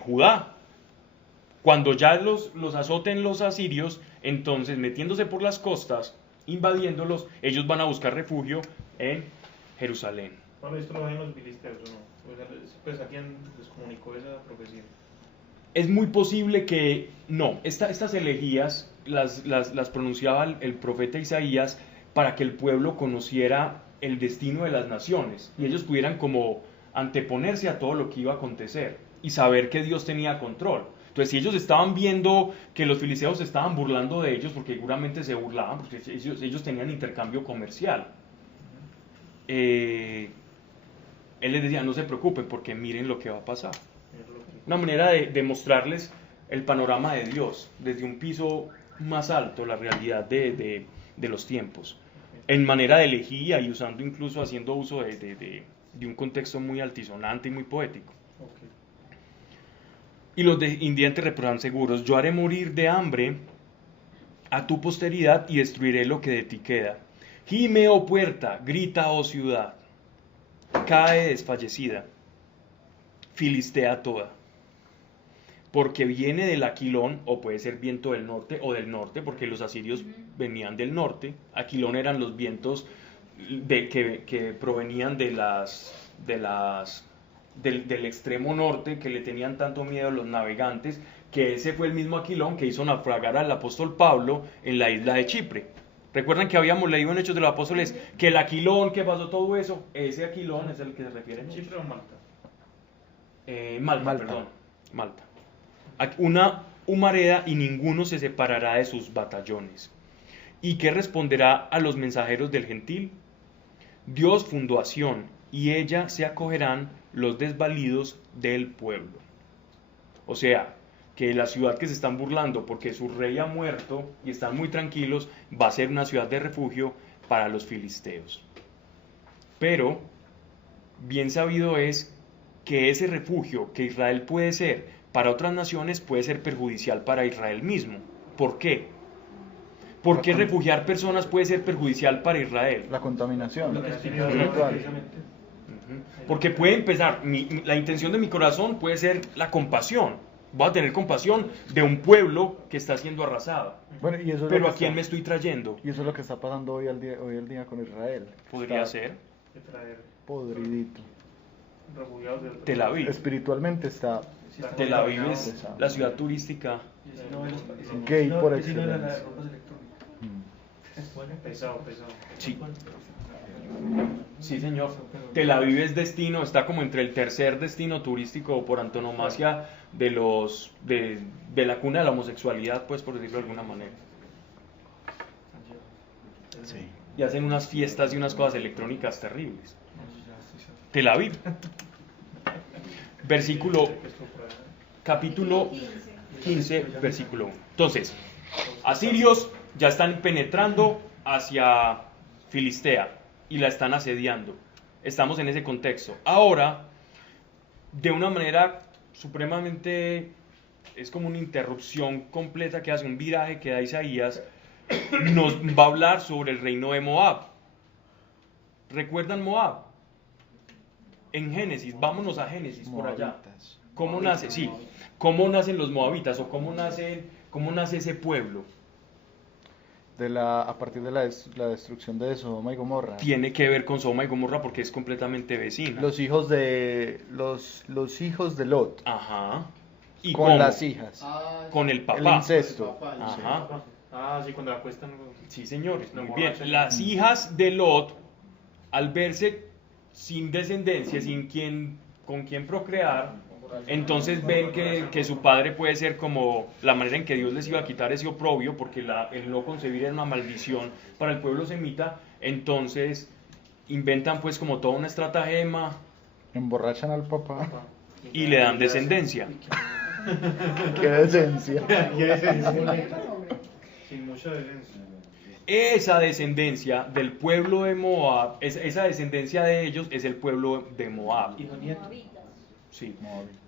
Judá. Cuando ya los azoten los asirios, entonces metiéndose por las costas, invadiéndolos, ellos van a buscar refugio en Jerusalén. Bueno, esto lo ven los filisteos, ¿o no? Pues a quién les comunicó esa profecía. Es muy posible que no. Estas elegías las pronunciaba el profeta Isaías para que el pueblo conociera el destino de las naciones y ellos pudieran como anteponerse a todo lo que iba a acontecer y saber que Dios tenía control. Entonces, si ellos estaban viendo que los filisteos se estaban burlando de ellos, porque seguramente se burlaban, porque ellos tenían intercambio comercial, él les decía, no se preocupen, porque miren lo que va a pasar. Una manera de mostrarles el panorama de Dios, desde un piso más alto, la realidad de los tiempos, en manera de elegía y haciendo uso de un contexto muy altisonante y muy poético. Y los indigentes reposarán seguros. Yo haré morir de hambre a tu posteridad y destruiré lo que de ti queda. Gime, oh puerta, grita, oh ciudad. Cae desfallecida, Filistea toda. Porque viene del Aquilón, o puede ser viento del norte o del norte, porque los asirios venían del norte. Aquilón eran los vientos que provenían del extremo norte, que le tenían tanto miedo a los navegantes, que ese fue el mismo Aquilón que hizo naufragar al apóstol Pablo en la isla de Chipre. Recuerdan que habíamos leído en Hechos de los Apóstoles que el Aquilón, que pasó todo eso, ese Aquilón es el que se refiere en ¿Chipre o Malta? Malta. Una humareda y ninguno se separará de sus batallones. ¿Y qué responderá a los mensajeros del gentil? Dios fundó a Sión, y ella se acogerán los desvalidos del pueblo. O sea, que la ciudad que se están burlando porque su rey ha muerto y están muy tranquilos, va a ser una ciudad de refugio para los filisteos. Pero, bien sabido es que ese refugio que Israel puede ser para otras naciones puede ser perjudicial para Israel mismo. ¿Por qué? ¿Por qué refugiar personas puede ser perjudicial para Israel? La contaminación. Porque puede empezar, la intención de mi corazón puede ser la compasión. Voy a tener compasión de un pueblo que está siendo arrasado. Bueno, y eso es pero ¿a quién me estoy trayendo? Y eso es lo que está pasando hoy al día con Israel. Podría ser. Podridito. Tel Aviv. Espiritualmente está. Tel Aviv es la ciudad turística gay por excelencia. Pesado. Sí. Sí, señor. Tel Aviv es destino, está como entre el tercer destino turístico por antonomasia de la cuna de la homosexualidad, pues por decirlo de alguna manera. Sí. Y hacen unas fiestas y unas cosas electrónicas terribles. Tel Aviv. Capítulo 15, versículo 1. Entonces, asirios ya están penetrando hacia Filistea y la están asediando. Estamos en ese contexto. Ahora, de una manera supremamente, es como una interrupción completa que hace un viraje que da Isaías, nos va a hablar sobre el reino de Moab. ¿Recuerdan Moab? En Génesis, vámonos a Génesis por allá. Moabitas. ¿Cómo nace? Sí, ¿cómo nacen los moabitas o cómo nace ese pueblo? A partir de la destrucción de Sodoma y Gomorra. Tiene que ver con Sodoma y Gomorra porque es completamente vecina. Los hijos de Lot. Ajá. ¿Y con cómo? las hijas. Con el El papá. incesto. Ajá. Ah, sí, cuando la acuestan. Sí, señores, No, muy bien. borracha. Las hijas de Lot, al verse sin descendencia, con quien procrear, entonces ven que su padre puede ser como la manera en que Dios les iba a quitar ese oprobio, porque el no concebir era una maldición para el pueblo semita. Entonces inventan pues como toda una estratagema Emborrachan al papá. y le dan descendencia. Qué decencia. Sin mucha decencia. Esa descendencia del pueblo de Moab, esa descendencia de ellos es el pueblo de Moab. Sí.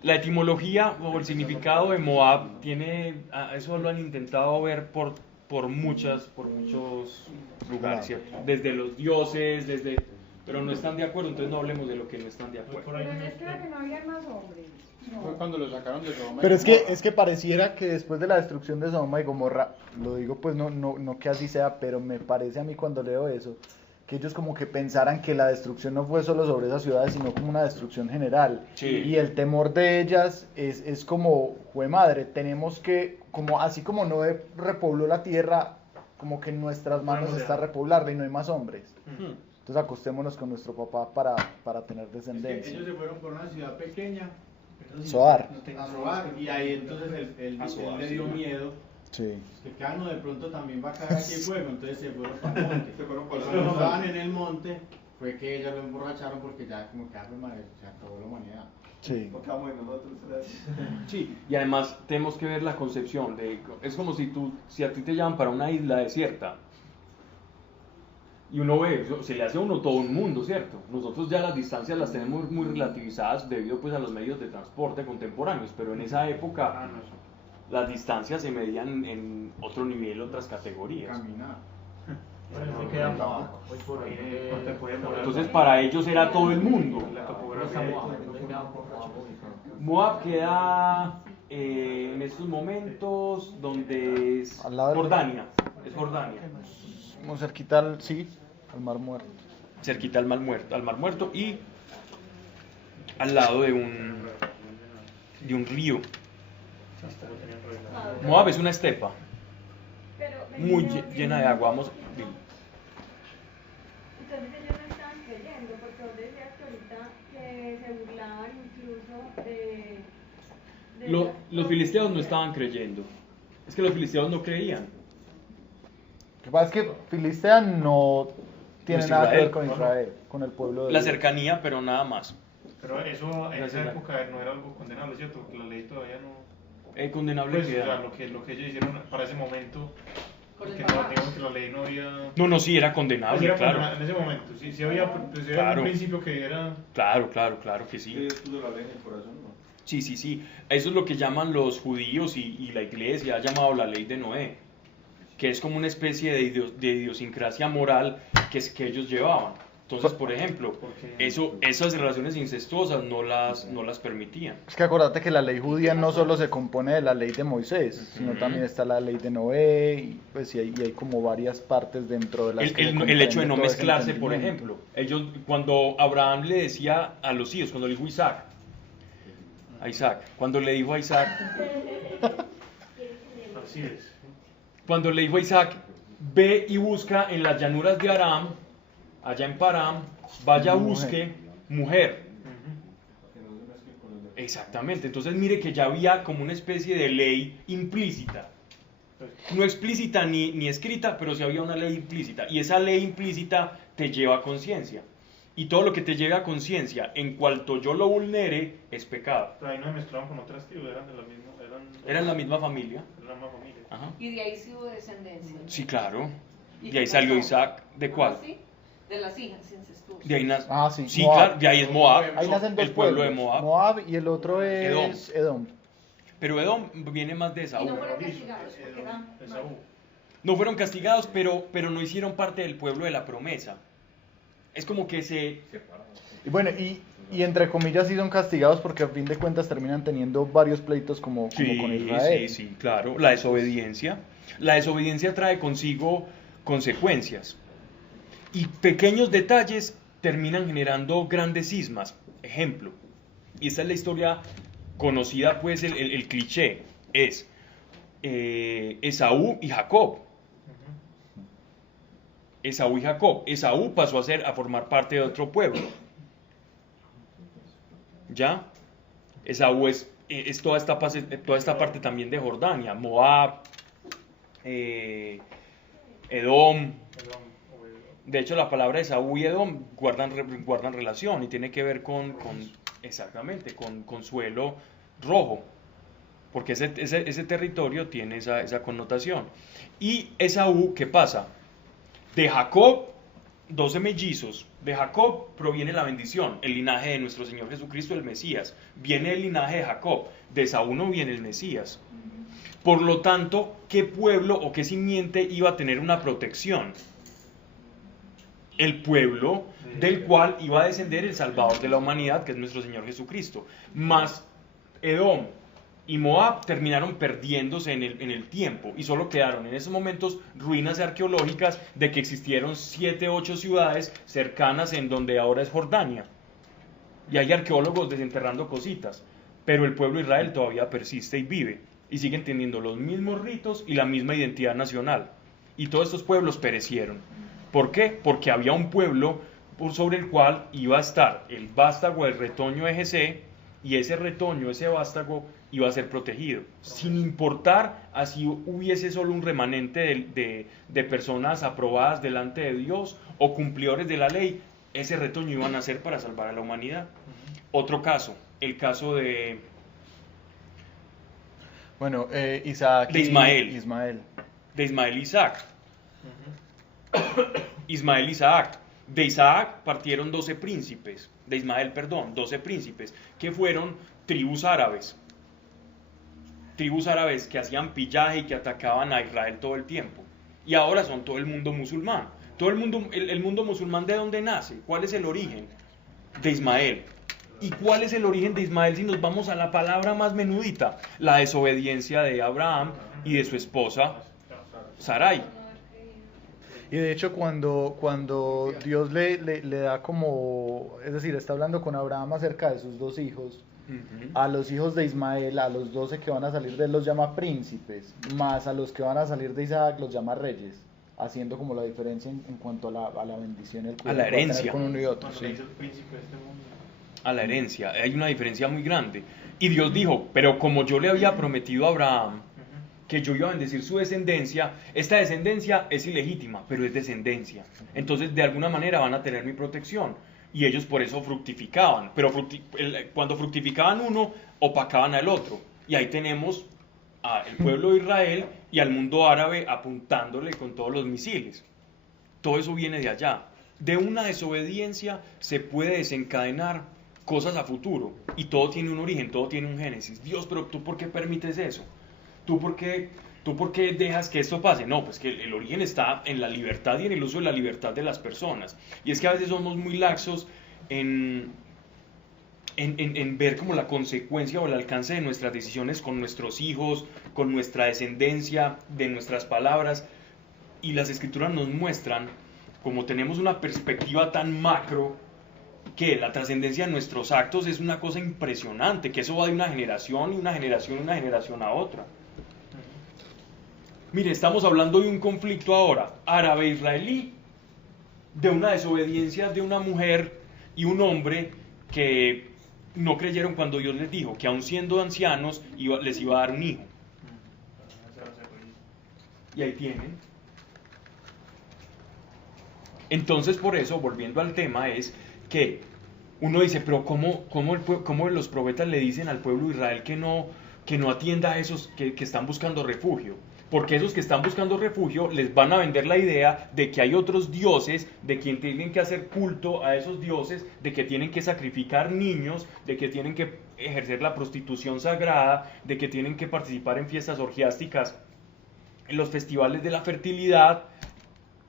La etimología o el significado de Moab tiene, eso lo han intentado ver por muchos lugares, ¿cierto? Desde los dioses, pero no están de acuerdo, entonces no hablemos de lo que no están de acuerdo. Pero es que era que no había más hombres. Fue cuando lo sacaron de Sodoma y Pero Gomorra. es que pareciera que después de la destrucción de Sodoma y Gomorra, lo digo pues no que así sea, pero me parece a mí cuando leo eso, que ellos como que pensaran que la destrucción no fue solo sobre esas ciudades, sino como una destrucción general. Sí. Y el temor de ellas es como, jue madre, tenemos que, como así como Noé repobló la tierra, como que en nuestras manos Bueno, está ya. repoblarla y no hay más hombres. Hmm. Entonces acostémonos con nuestro papá para tener Es que descendencia. ellos se fueron por una ciudad pequeña Zoar. a robar y ahí entonces él le dio miedo Sí. que no, de pronto también va a caer aquí fuego, entonces se fueron para el monte. Se fueron Y para el cuando monte. estaban en el monte fue que ellos lo emborracharon porque ya como que madre, se acabó la humanidad. Sí. Porque vamos en nosotros. Sí, y además tenemos que ver la concepción es como si a ti te llaman para una isla desierta y uno ve, se le hace a uno todo un mundo, ¿cierto? Nosotros ya las distancias las tenemos muy relativizadas debido pues a los medios de transporte contemporáneos, pero en esa época las distancias se medían en otro nivel, otras categorías. Caminar. Bueno, sí queda abajo. Hoy por ahí no te puede morir. Entonces para ellos era todo el mundo. La topografía. Moab queda en estos momentos donde es Al lado de- Jordania, es Jordania, Como cerquita al Mar Muerto. cerquita al Mar Muerto y al lado de un río. Moab es una estepa muy llena de agua. Vamos, Entonces ellos no estaban creyendo, porque vos decías que ahorita que se burlaban incluso de los filisteos no estaban creyendo. Es que los filisteos no creían. Lo que pasa es que Filistea no tiene Pues nada que ver Israel, con Israel, con el pueblo de La Dios. cercanía, pero nada más. Pero eso en esa Gracias. época no era algo condenable, ¿cierto? Porque la ley todavía no. Condenable Pues, o queda. sea, lo que ellos hicieron para ese momento. Con el Porque papá. no, digamos que la ley no había. No, sí, era Pues condenable, era claro. condenable en ese momento. Sí había, pues, había Claro. un principio que era. Claro que sí. Sí, puso la ley en el corazón, ¿no? Sí. Eso es lo que llaman los judíos y la iglesia ha llamado la ley de Noé, que es como una especie de idiosincrasia moral que ellos llevaban. Entonces, por ejemplo, esas relaciones incestuosas no las permitían. Es que acuérdate que la ley judía no solo se compone de la ley de Moisés, sino también está la ley de Noé, y pues y hay como varias partes dentro de las que El hecho de no comprende todo ese mezclarse, por entendimiento. ejemplo. Ellos, cuando Abraham le decía a los hijos, cuando le dijo a Isaac, cuando le dijo a Isaac, Así es. cuando le dijo a Isaac, ve y busca en las llanuras de Aram allá en Param, vaya, busque mujer. Exactamente, entonces mire que ya había como una especie de ley implícita, no explícita ni escrita, pero sí había una ley implícita, y esa ley implícita te lleva a conciencia, y todo lo que te lleve a conciencia, en cuanto yo lo vulnere, es pecado. Pero ahí no se mezclaban con otras tribus, eran de la misma, Eran la misma familia. Eran la misma familia. Ajá. Y de ahí sí hubo descendencia. Sí, claro. ¿Y De ahí qué salió pasó? Isaac. ¿De cuál? ¿Ah, sí? De las hijas incestuosas. De ahí nace. Ah, sí, Sí, Moab. claro, de ahí es Moab. Ahí nacen dos el pueblo de pueblos, Moab. Moab y el otro es Edom. Pero Edom viene más de Y Esaú. no fueron castigados porque eran Esaú. No fueron castigados, pero no hicieron parte del pueblo de la promesa. Es como que se... Y bueno, y entre comillas sí son castigados porque a fin de cuentas terminan teniendo varios pleitos como con Israel. Sí, claro. La desobediencia. La desobediencia trae consigo consecuencias. Y pequeños detalles terminan generando grandes cismas. Ejemplo, y esta es la historia conocida, pues el cliché, es Esaú y Jacob. Esaú y Jacob. Esaú pasó a formar parte de otro pueblo. ¿Ya? Esaú es toda esta parte también de Jordania, Moab, Edom. De hecho, la palabra Esaú y Edom guardan relación y tiene que ver exactamente, con suelo rojo, porque ese territorio tiene esa connotación. Y Esaú, ¿qué pasa? De Jacob, 12 mellizos. De Jacob proviene la bendición, el linaje de nuestro Señor Jesucristo, el Mesías. Viene el linaje de Jacob. De Esaú no viene el Mesías. Por lo tanto, ¿qué pueblo o qué simiente iba a tener una protección? El pueblo del cual iba a descender el Salvador de la humanidad, que es nuestro Señor Jesucristo. Más Edom y Moab terminaron perdiéndose en el tiempo y solo quedaron en esos momentos ruinas arqueológicas de que existieron 7 u 8 ciudades cercanas en donde ahora es Jordania. Y hay arqueólogos desenterrando cositas, pero el pueblo de Israel todavía persiste y vive y siguen teniendo los mismos ritos y la misma identidad nacional. Y todos estos pueblos perecieron. ¿Por qué? Porque había un pueblo sobre el cual iba a estar el vástago, el retoño de Jesé, y ese retoño, ese vástago, iba a ser protegido, sin importar así hubiese solo un remanente de personas aprobadas delante de Dios o cumplidores de la ley, ese retoño iba a nacer para salvar a la humanidad. Otro caso, el caso de... Bueno, Isaac de Ismael. De Ismael y Isaac. Ismael y Isaac. De Isaac partieron 12 príncipes, de Ismael, perdón, 12 príncipes, que fueron tribus árabes que hacían pillaje y que atacaban a Israel todo el tiempo. Y ahora son todo el mundo musulmán. Todo el mundo musulmán, ¿de dónde nace? ¿Cuál es el origen? De Ismael. ¿Y cuál es el origen de Ismael si nos vamos a la palabra más menudita? La desobediencia de Abraham y de su esposa Sarai. Y de hecho cuando Dios le da como, es decir, está hablando con Abraham acerca de sus 2 hijos, a los hijos de Ismael, a los 12 que van a salir de él los llama príncipes, más a los que van a salir de Isaac los llama reyes, haciendo como la diferencia en cuanto a la bendición, el a la herencia con uno y otro. Sí. A la herencia, hay una diferencia muy grande. Y Dios dijo, pero como yo le había prometido a Abraham que yo iba a bendecir su descendencia, esta descendencia es ilegítima, pero es descendencia. Entonces, de alguna manera van a tener mi protección. Y ellos por eso fructificaban. Pero cuando fructificaban uno, opacaban al otro. Y ahí tenemos al pueblo de Israel y al mundo árabe apuntándole con todos los misiles. Todo eso viene de allá. De una desobediencia se puede desencadenar cosas a futuro. Y todo tiene un origen, todo tiene un génesis. Dios, pero ¿tú por qué permites eso? ¿Tú por qué dejas que esto pase? No, pues que el origen está en la libertad y en el uso de la libertad de las personas. Y es que a veces somos muy laxos en ver como la consecuencia o el alcance de nuestras decisiones con nuestros hijos, con nuestra descendencia, de nuestras palabras. Y las escrituras nos muestran, como tenemos una perspectiva tan macro, que la trascendencia de nuestros actos es una cosa impresionante, que eso va de una generación y una generación a otra. Mire, estamos hablando de un conflicto ahora, árabe-israelí, de una desobediencia de una mujer y un hombre que no creyeron cuando Dios les dijo que aun siendo ancianos les iba a dar un hijo. Y ahí tienen. Entonces, por eso, volviendo al tema, es que uno dice, pero ¿cómo los profetas le dicen al pueblo de Israel que no atienda a esos que están buscando refugio? Porque esos que están buscando refugio les van a vender la idea de que hay otros dioses, de que tienen que hacer culto a esos dioses, de que tienen que sacrificar niños, de que tienen que ejercer la prostitución sagrada, de que tienen que participar en fiestas orgiásticas, en los festivales de la fertilidad,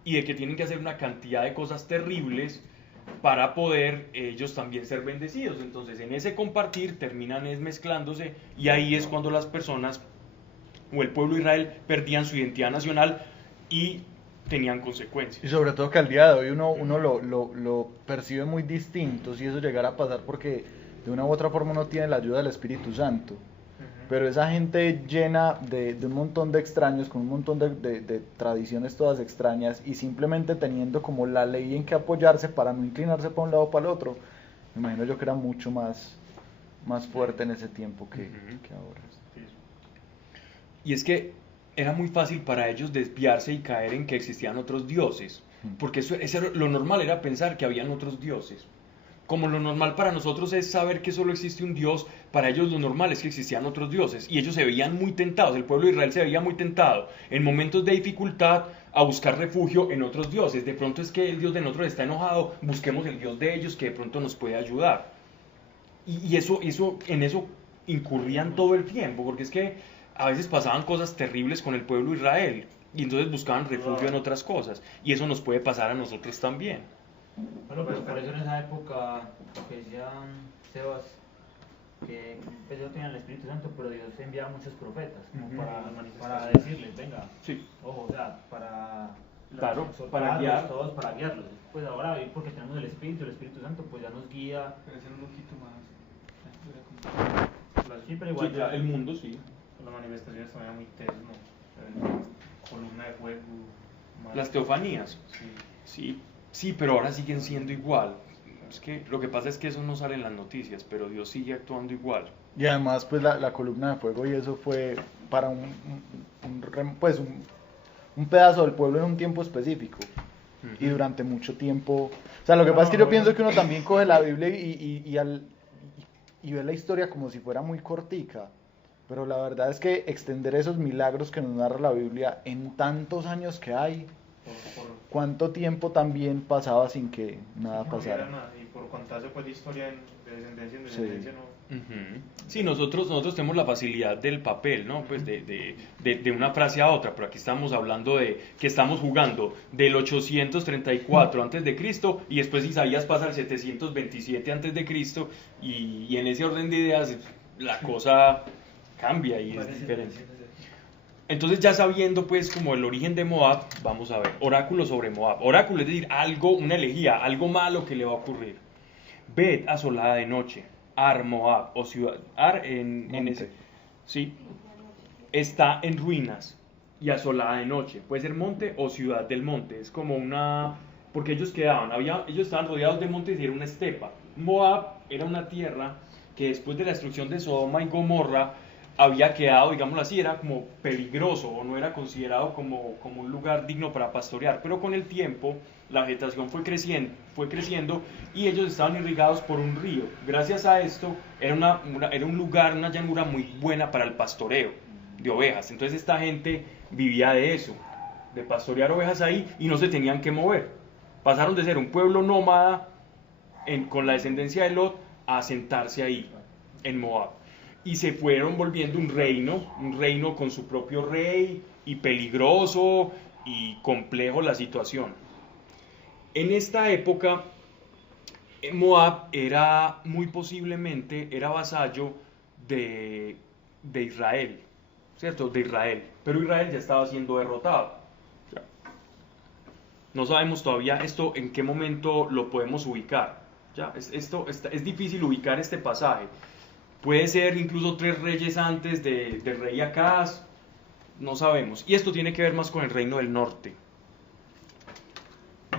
y de que tienen que hacer una cantidad de cosas terribles para poder ellos también ser bendecidos. Entonces, en ese compartir terminan mezclándose, y ahí es cuando las personas o el pueblo de Israel perdían su identidad nacional y tenían consecuencias. Y sobre todo que al día de hoy uno lo percibe muy distinto si eso llegara a pasar, porque de una u otra forma uno tiene la ayuda del Espíritu Santo. Pero esa gente llena de un montón de extraños, con un montón de tradiciones todas extrañas, y simplemente teniendo como la ley en que apoyarse para no inclinarse para un lado o para el otro, me imagino yo que era mucho más fuerte en ese tiempo que ahora. Y es que era muy fácil para ellos desviarse y caer en que existían otros dioses, porque lo normal era pensar que habían otros dioses. Como lo normal para nosotros es saber que solo existe un Dios, para ellos lo normal es que existían otros dioses, y ellos se veían muy tentados, el pueblo de Israel se veía muy tentado en momentos de dificultad a buscar refugio en otros dioses. De pronto es que el Dios de nosotros está enojado, busquemos el Dios de ellos que de pronto nos puede ayudar. Y en eso incurrían todo el tiempo, porque es que a veces pasaban cosas terribles con el pueblo de Israel, y entonces buscaban refugio en otras cosas, y eso nos puede pasar a nosotros también. Bueno, pues por eso en esa época, lo que decía Sebas, que pues ellos tenían el Espíritu Santo, pero Dios enviaba muchos profetas, como para decirles, venga, sí. Ojo, o sea, para guiar. todos, para guiarlos. Pues ahora, porque tenemos el Espíritu Santo, pues ya nos guía. Pero ser un poquito más. Sí, pero igual. Sí, el mundo, sí. Las manifestaciones también eran muy tesas, ¿no? Columna de fuego. Las teofanías. Sí, pero ahora siguen siendo igual. Es que lo que pasa es que eso no sale en las noticias, pero Dios sigue actuando igual. Y además, pues la columna de fuego, y eso fue para un pedazo del pueblo en un tiempo específico. Y durante mucho tiempo. O sea, lo que pasa es que yo pienso que uno también coge la Biblia y ve la historia como si fuera muy cortica. Pero la verdad es que extender esos milagros que nos narra la Biblia en tantos años que hay, ¿cuánto tiempo también pasaba sin que nada pasara? Y por contarse pues de historia de descendencia en descendencia, Sí. ¿no? Sí, nosotros tenemos la facilidad del papel, ¿no? Pues de una frase a otra, pero aquí estamos hablando de que estamos jugando del 834 antes de Cristo, y después Isaías pasa al 727 antes de Cristo, y en ese orden de ideas la cosa cambia y es diferente. Entonces, ya sabiendo pues como el origen de Moab, vamos a ver, oráculo sobre Moab. Oráculo es decir, una elegía, algo malo que le va a ocurrir. Bet asolada de noche, Ar Moab, o ciudad, Ar en ese, sí, está en ruinas y asolada de noche. Puede ser monte o ciudad del monte, es como porque ellos ellos estaban rodeados de montes y era una estepa. Moab era una tierra que después de la destrucción de Sodoma y Gomorra había quedado, digámoslo así, era como peligroso, o no era considerado como un lugar digno para pastorear, pero con el tiempo la vegetación fue creciendo y ellos estaban irrigados por un río. Gracias a esto era un lugar, una llanura muy buena para el pastoreo de ovejas. Entonces esta gente vivía de eso, de pastorear ovejas ahí, y no se tenían que mover. Pasaron de ser un pueblo nómada con la descendencia de Lot a asentarse ahí en Moab. Y se fueron volviendo un reino con su propio rey, y peligroso y complejo la situación. En esta época, Moab era muy posiblemente vasallo de Israel, ¿cierto? De Israel, pero Israel ya estaba siendo derrotado. No sabemos todavía esto en qué momento lo podemos ubicar. Ya, es difícil ubicar este pasaje. Puede ser incluso 3 reyes antes del rey Acaz, no sabemos. Y esto tiene que ver más con el reino del norte.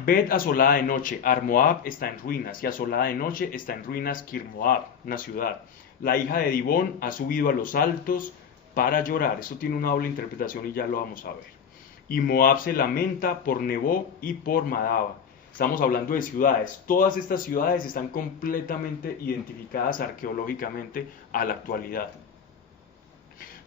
Ved asolada de noche, Ar-Moab está en ruinas, y asolada de noche está en ruinas Kir-Moab, una ciudad. La hija de Dibón ha subido a los altos para llorar. Esto tiene una doble interpretación y ya lo vamos a ver. Y Moab se lamenta por Nebo y por Madaba. Estamos hablando de ciudades. Todas estas ciudades están completamente identificadas arqueológicamente a la actualidad.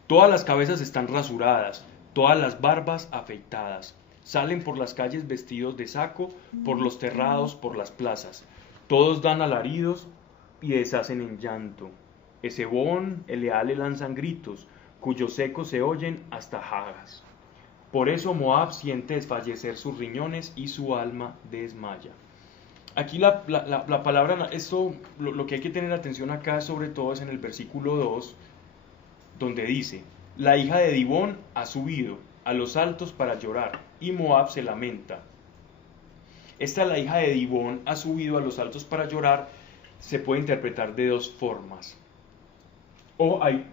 Todas las cabezas están rasuradas, todas las barbas afeitadas. Salen por las calles vestidos de saco, por los terrados, por las plazas. Todos dan alaridos y deshacen en llanto. Esebón, Eleale lanzan gritos, cuyos ecos se oyen hasta Jagas. Por eso Moab siente desfallecer sus riñones y su alma desmaya. Aquí la palabra, esto, lo que hay que tener atención acá sobre todo es en el versículo 2, donde dice, la hija de Dibón ha subido a los altos para llorar, y Moab se lamenta. Esta, la hija de Dibón ha subido a los altos para llorar, se puede interpretar de dos formas. O hay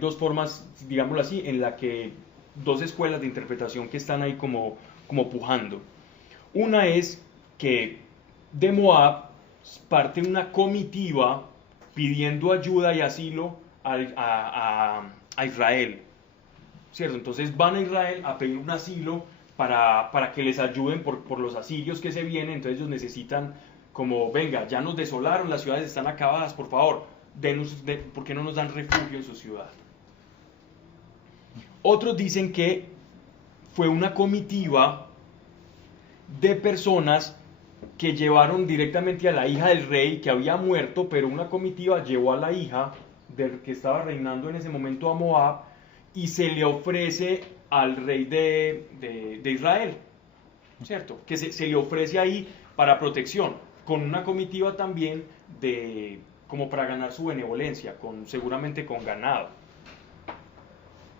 dos formas, digámoslo así, en la que dos escuelas de interpretación que están ahí como pujando. Una es que de Moab parte una comitiva pidiendo ayuda y asilo a Israel, ¿cierto? Entonces van a Israel a pedir un asilo para que les ayuden por los asirios que se vienen. Entonces ellos necesitan como, venga, ya nos desolaron, las ciudades están acabadas, por favor, ¿por qué no nos dan refugio en su ciudad? Otros dicen que fue una comitiva de personas que llevaron directamente a la hija del rey que había muerto, pero una comitiva llevó a la hija del que estaba reinando en ese momento a Moab y se le ofrece al rey de Israel, ¿cierto? Que se le ofrece ahí para protección, con una comitiva también como para ganar su benevolencia, seguramente con ganado.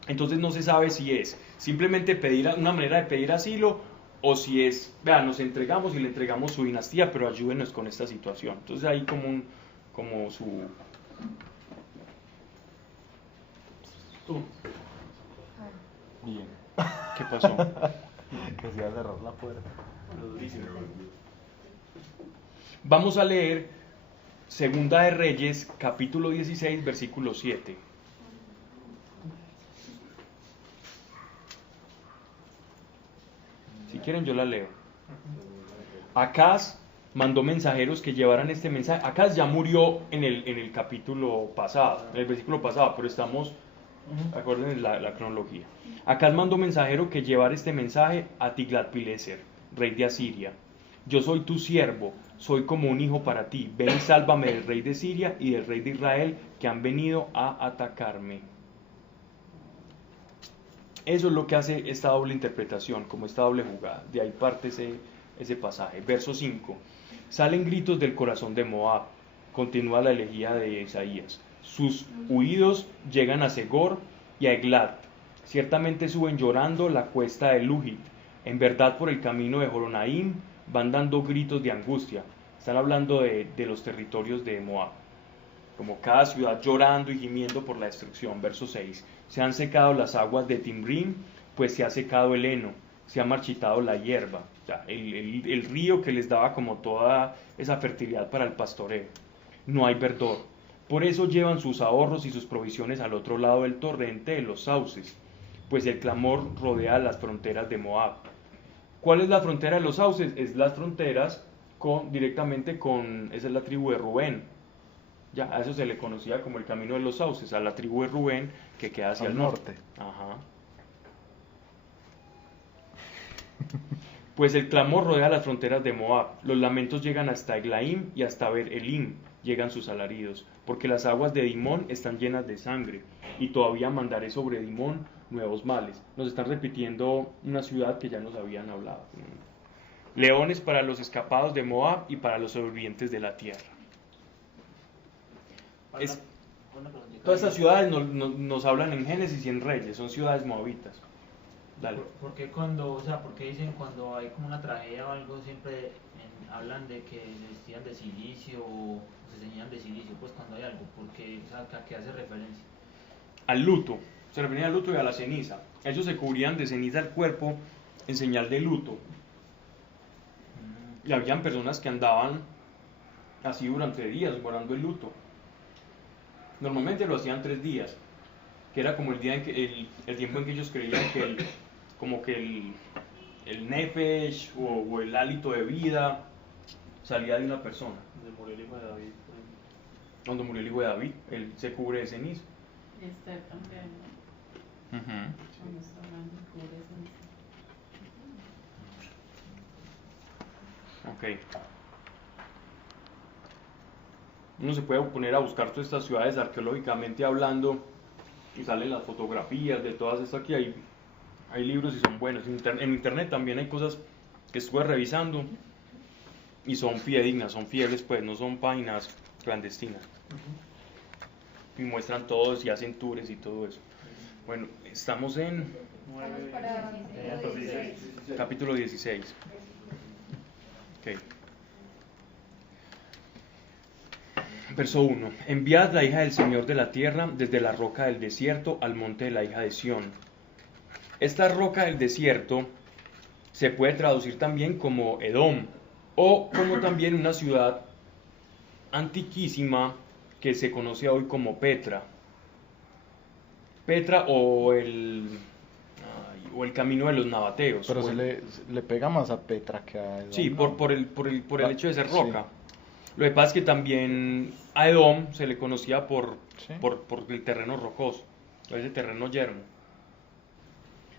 Entonces no se sabe si es simplemente una manera de pedir asilo o si es, vean, nos entregamos y le entregamos su dinastía, pero ayúdenos con esta situación. Entonces ahí como su... Bien. ¿Qué pasó? Que se iba a cerrar la puerta. Vamos a leer Segunda de Reyes, capítulo 16, versículo 7. Si quieren yo la leo. Acaz mandó mensajeros que llevaran este mensaje. Acaz ya murió en el capítulo pasado, en el versículo pasado, pero estamos, acuérdense la cronología. Acaz mandó mensajero que llevara este mensaje a Tiglat-Pileser, rey de Asiria. Yo soy tu siervo, soy como un hijo para ti. Ven y sálvame del rey de Siria y del rey de Israel que han venido a atacarme. Eso es lo que hace esta doble interpretación, como esta doble jugada. De ahí parte ese pasaje. Verso 5. Salen gritos del corazón de Moab. Continúa la elegía de Isaías. Sus huidos llegan a Segor y a Eglat. Ciertamente suben llorando la cuesta de Lujit. En verdad por el camino de Horonaim van dando gritos de angustia. Están hablando de los territorios de Moab. Como cada ciudad llorando y gimiendo por la destrucción. Verso 6. Se han secado las aguas de Timrim, pues se ha secado el heno, se ha marchitado la hierba. O sea, el río que les daba como toda esa fertilidad para el pastoreo. No hay verdor. Por eso llevan sus ahorros y sus provisiones al otro lado del torrente de los sauces, pues el clamor rodea las fronteras de Moab. ¿Cuál es la frontera de los sauces? Es las fronteras directamente con, esa es la tribu de Rubén. Ya, a eso se le conocía como el camino de los sauces, a la tribu de Rubén que queda hacia el norte. Ajá. Pues el clamor rodea las fronteras de Moab. Los lamentos llegan hasta Eglaim y hasta Ber Elim llegan sus alaridos, porque las aguas de Dimón están llenas de sangre, y todavía mandaré sobre Dimón nuevos males. Nos están repitiendo una ciudad que ya nos habían hablado. Leones para los escapados de Moab y para los sobrevivientes de la tierra. Todas estas ciudades nos hablan en Génesis y en Reyes, son ciudades moabitas. Dale. Porque porque dicen cuando hay como una tragedia o algo, siempre hablan de que se vestían de silicio o se ceñían de silicio, pues cuando hay algo, porque, ¿a qué hace referencia? Al luto, se refería al luto y a la ceniza. Ellos se cubrían de ceniza el cuerpo en señal de luto. Y habían personas que andaban así durante días, guardando el luto. Normalmente lo hacían 3 días, que era como el día en que, el tiempo en que ellos creían que como que el nefesh o el hálito de vida salía de una persona. Donde murió el hijo de David. Cuando murió el hijo de David, él se cubre de ceniza. Y Esther también, ¿no? Cuando está hablando, cubre ceniza. Ok. Uno se puede poner a buscar todas estas ciudades arqueológicamente hablando y salen las fotografías de todas estas que hay libros y son buenos. En internet también hay cosas que estuve revisando y son fidedignas, son fieles, pues no son páginas clandestinas. Y muestran todos y hacen tours y todo eso. Bueno, estamos en Vamos para capítulo 16. Ok. Verso 1. Enviad la hija del Señor de la tierra desde la roca del desierto al monte de la hija de Sión. Esta roca del desierto se puede traducir también como Edom o como también una ciudad antiquísima que se conoce hoy como Petra. Petra o el camino de los nabateos. Pero se le pega más a Petra que a Edom. Sí, ¿no? por el hecho de ser roca. Sí. Lo que pasa es que también a Edom se le conocía por Sí. por el terreno rocoso, ese terreno yermo.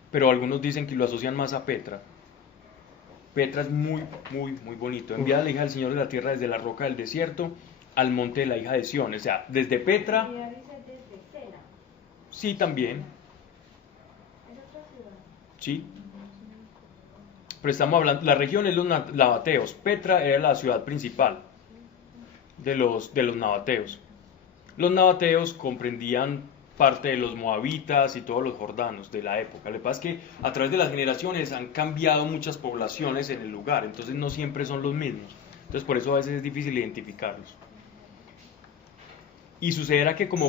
Pero algunos dicen que lo asocian más a Petra. Petra es muy, muy, muy bonito. Enviada la hija del Señor de la tierra desde la roca del desierto al monte de la hija de Sión. O sea, desde Petra, Y dice desde Sela. sí también, Es otra ciudad. sí. Pero estamos hablando, la región es los nabateos. Petra era la ciudad principal de los nabateos. Los nabateos comprendían parte de los moabitas y todos los jordanos de la época. Lo que pasa es que a través de las generaciones han cambiado muchas poblaciones en el lugar, entonces no siempre son los mismos. Entonces por eso a veces es difícil identificarlos. Y sucederá que como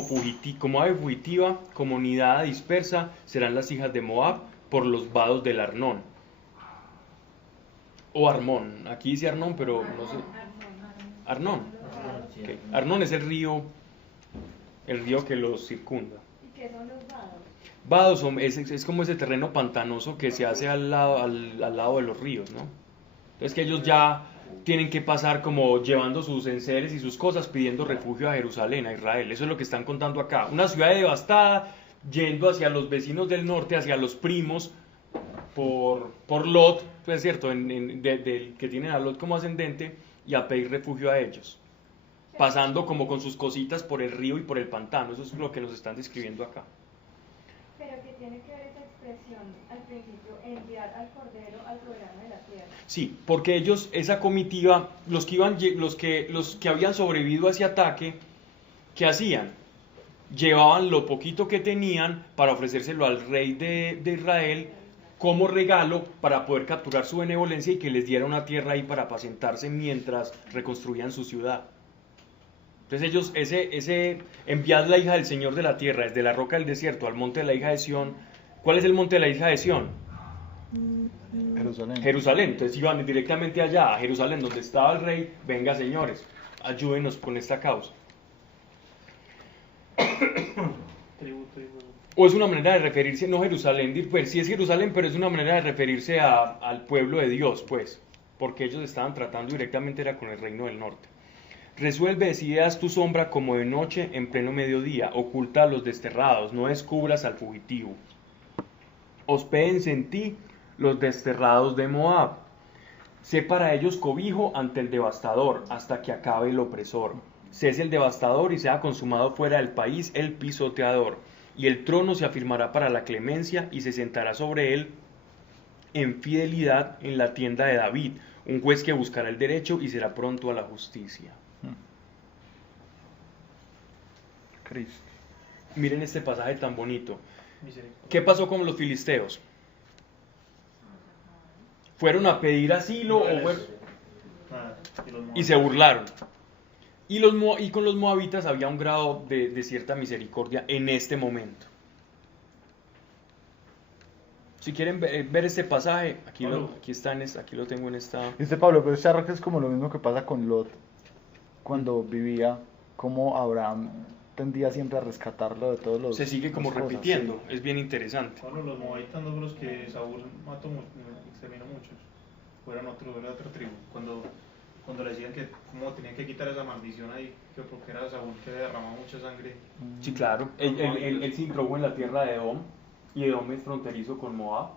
ave fugitiva, comunidad dispersa, serán las hijas de Moab por los vados del Arnón. O Armón. Aquí dice Arnón, pero no sé. Arnón. Okay. Arnón es el río que los circunda. ¿Y qué son los vados? Vados es como ese terreno pantanoso que se hace al lado de los ríos, ¿no? Entonces que ellos ya tienen que pasar como llevando sus enseres y sus cosas, pidiendo refugio a Jerusalén, a Israel. Eso es lo que están contando acá. Una ciudad devastada, yendo hacia los vecinos del norte, hacia los primos, por Lot, pues cierto, que tienen a Lot como ascendente, y a pedir refugio a ellos. Pasando como con sus cositas por el río y por el pantano. Eso es lo que nos están describiendo acá. Pero que tiene que ver esa expresión al principio, enviar al cordero al programa de la tierra. Sí, porque ellos, esa comitiva, los que habían sobrevivido a ese ataque, ¿qué hacían? Llevaban lo poquito que tenían para ofrecérselo al rey de Israel como regalo para poder capturar su benevolencia y que les diera una tierra ahí para apacentarse mientras reconstruían su ciudad. Entonces ellos, ese enviad la hija del Señor de la tierra desde la roca del desierto al monte de la hija de Sión. ¿Cuál es el monte de la hija de Sión? Jerusalén. Jerusalén. Entonces iban directamente allá, a Jerusalén, donde estaba el rey. Venga, señores, ayúdenos con esta causa. O es una manera de referirse, no Jerusalén, pues sí es Jerusalén, pero es una manera de referirse al pueblo de Dios, pues, porque ellos estaban tratando directamente era con el reino del norte. Resuelve, decide, haz tu sombra como de noche en pleno mediodía, oculta a los desterrados, no descubras al fugitivo. Hospédense en ti los desterrados de Moab. Sé para ellos cobijo ante el devastador, hasta que acabe el opresor. Cese el devastador y sea consumado fuera del país el pisoteador. Y el trono se afirmará para la clemencia y se sentará sobre él en fidelidad en la tienda de David, un juez que buscará el derecho y será pronto a la justicia. Cristo. Miren este pasaje tan bonito. ¿Qué pasó con los filisteos? ¿Fueron a pedir asilo y se burlaron? Y con los moabitas había un grado de cierta misericordia en este momento. Si quieren ver este pasaje, aquí lo tengo en esta... Dice Pablo, pero charro que es como lo mismo que pasa con Lot cuando vivía, como Abraham tendía siempre a rescatarlo de todos los... Se sigue como las cosas, repitiendo, sí. es bien interesante. Pablo, los moabitas no fueron los que Saúl mató, exterminó muchos. Era otra tribu. Cuando le decían que cómo tenían que quitar esa maldición ahí, que porque era Saúl que derramaba mucha sangre. Sí, claro. Él se introdujo en la tierra de Edom, y Edom es fronterizo con Moab.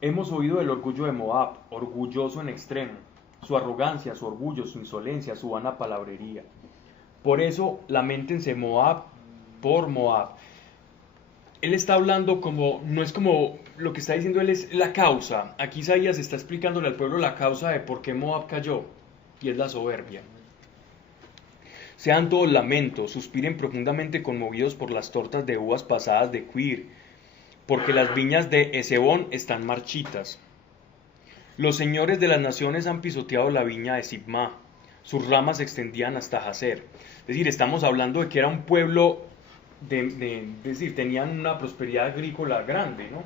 Hemos oído del orgullo de Moab, orgulloso en extremo, su arrogancia, su orgullo, su insolencia, su vana palabrería. Por eso, lamentense Moab por Moab. Él está hablando no es como lo que está diciendo él es la causa. Aquí Isaías está explicándole al pueblo la causa de por qué Moab cayó, y es la soberbia. Sean todos lamentos, suspiren profundamente conmovidos por las tortas de uvas pasadas de Quir, porque las viñas de Esebón están marchitas. Los señores de las naciones han pisoteado la viña de Sibma, sus ramas se extendían hasta Jazer. Es decir, estamos hablando de que era un pueblo, es decir, tenían una prosperidad agrícola grande, ¿no?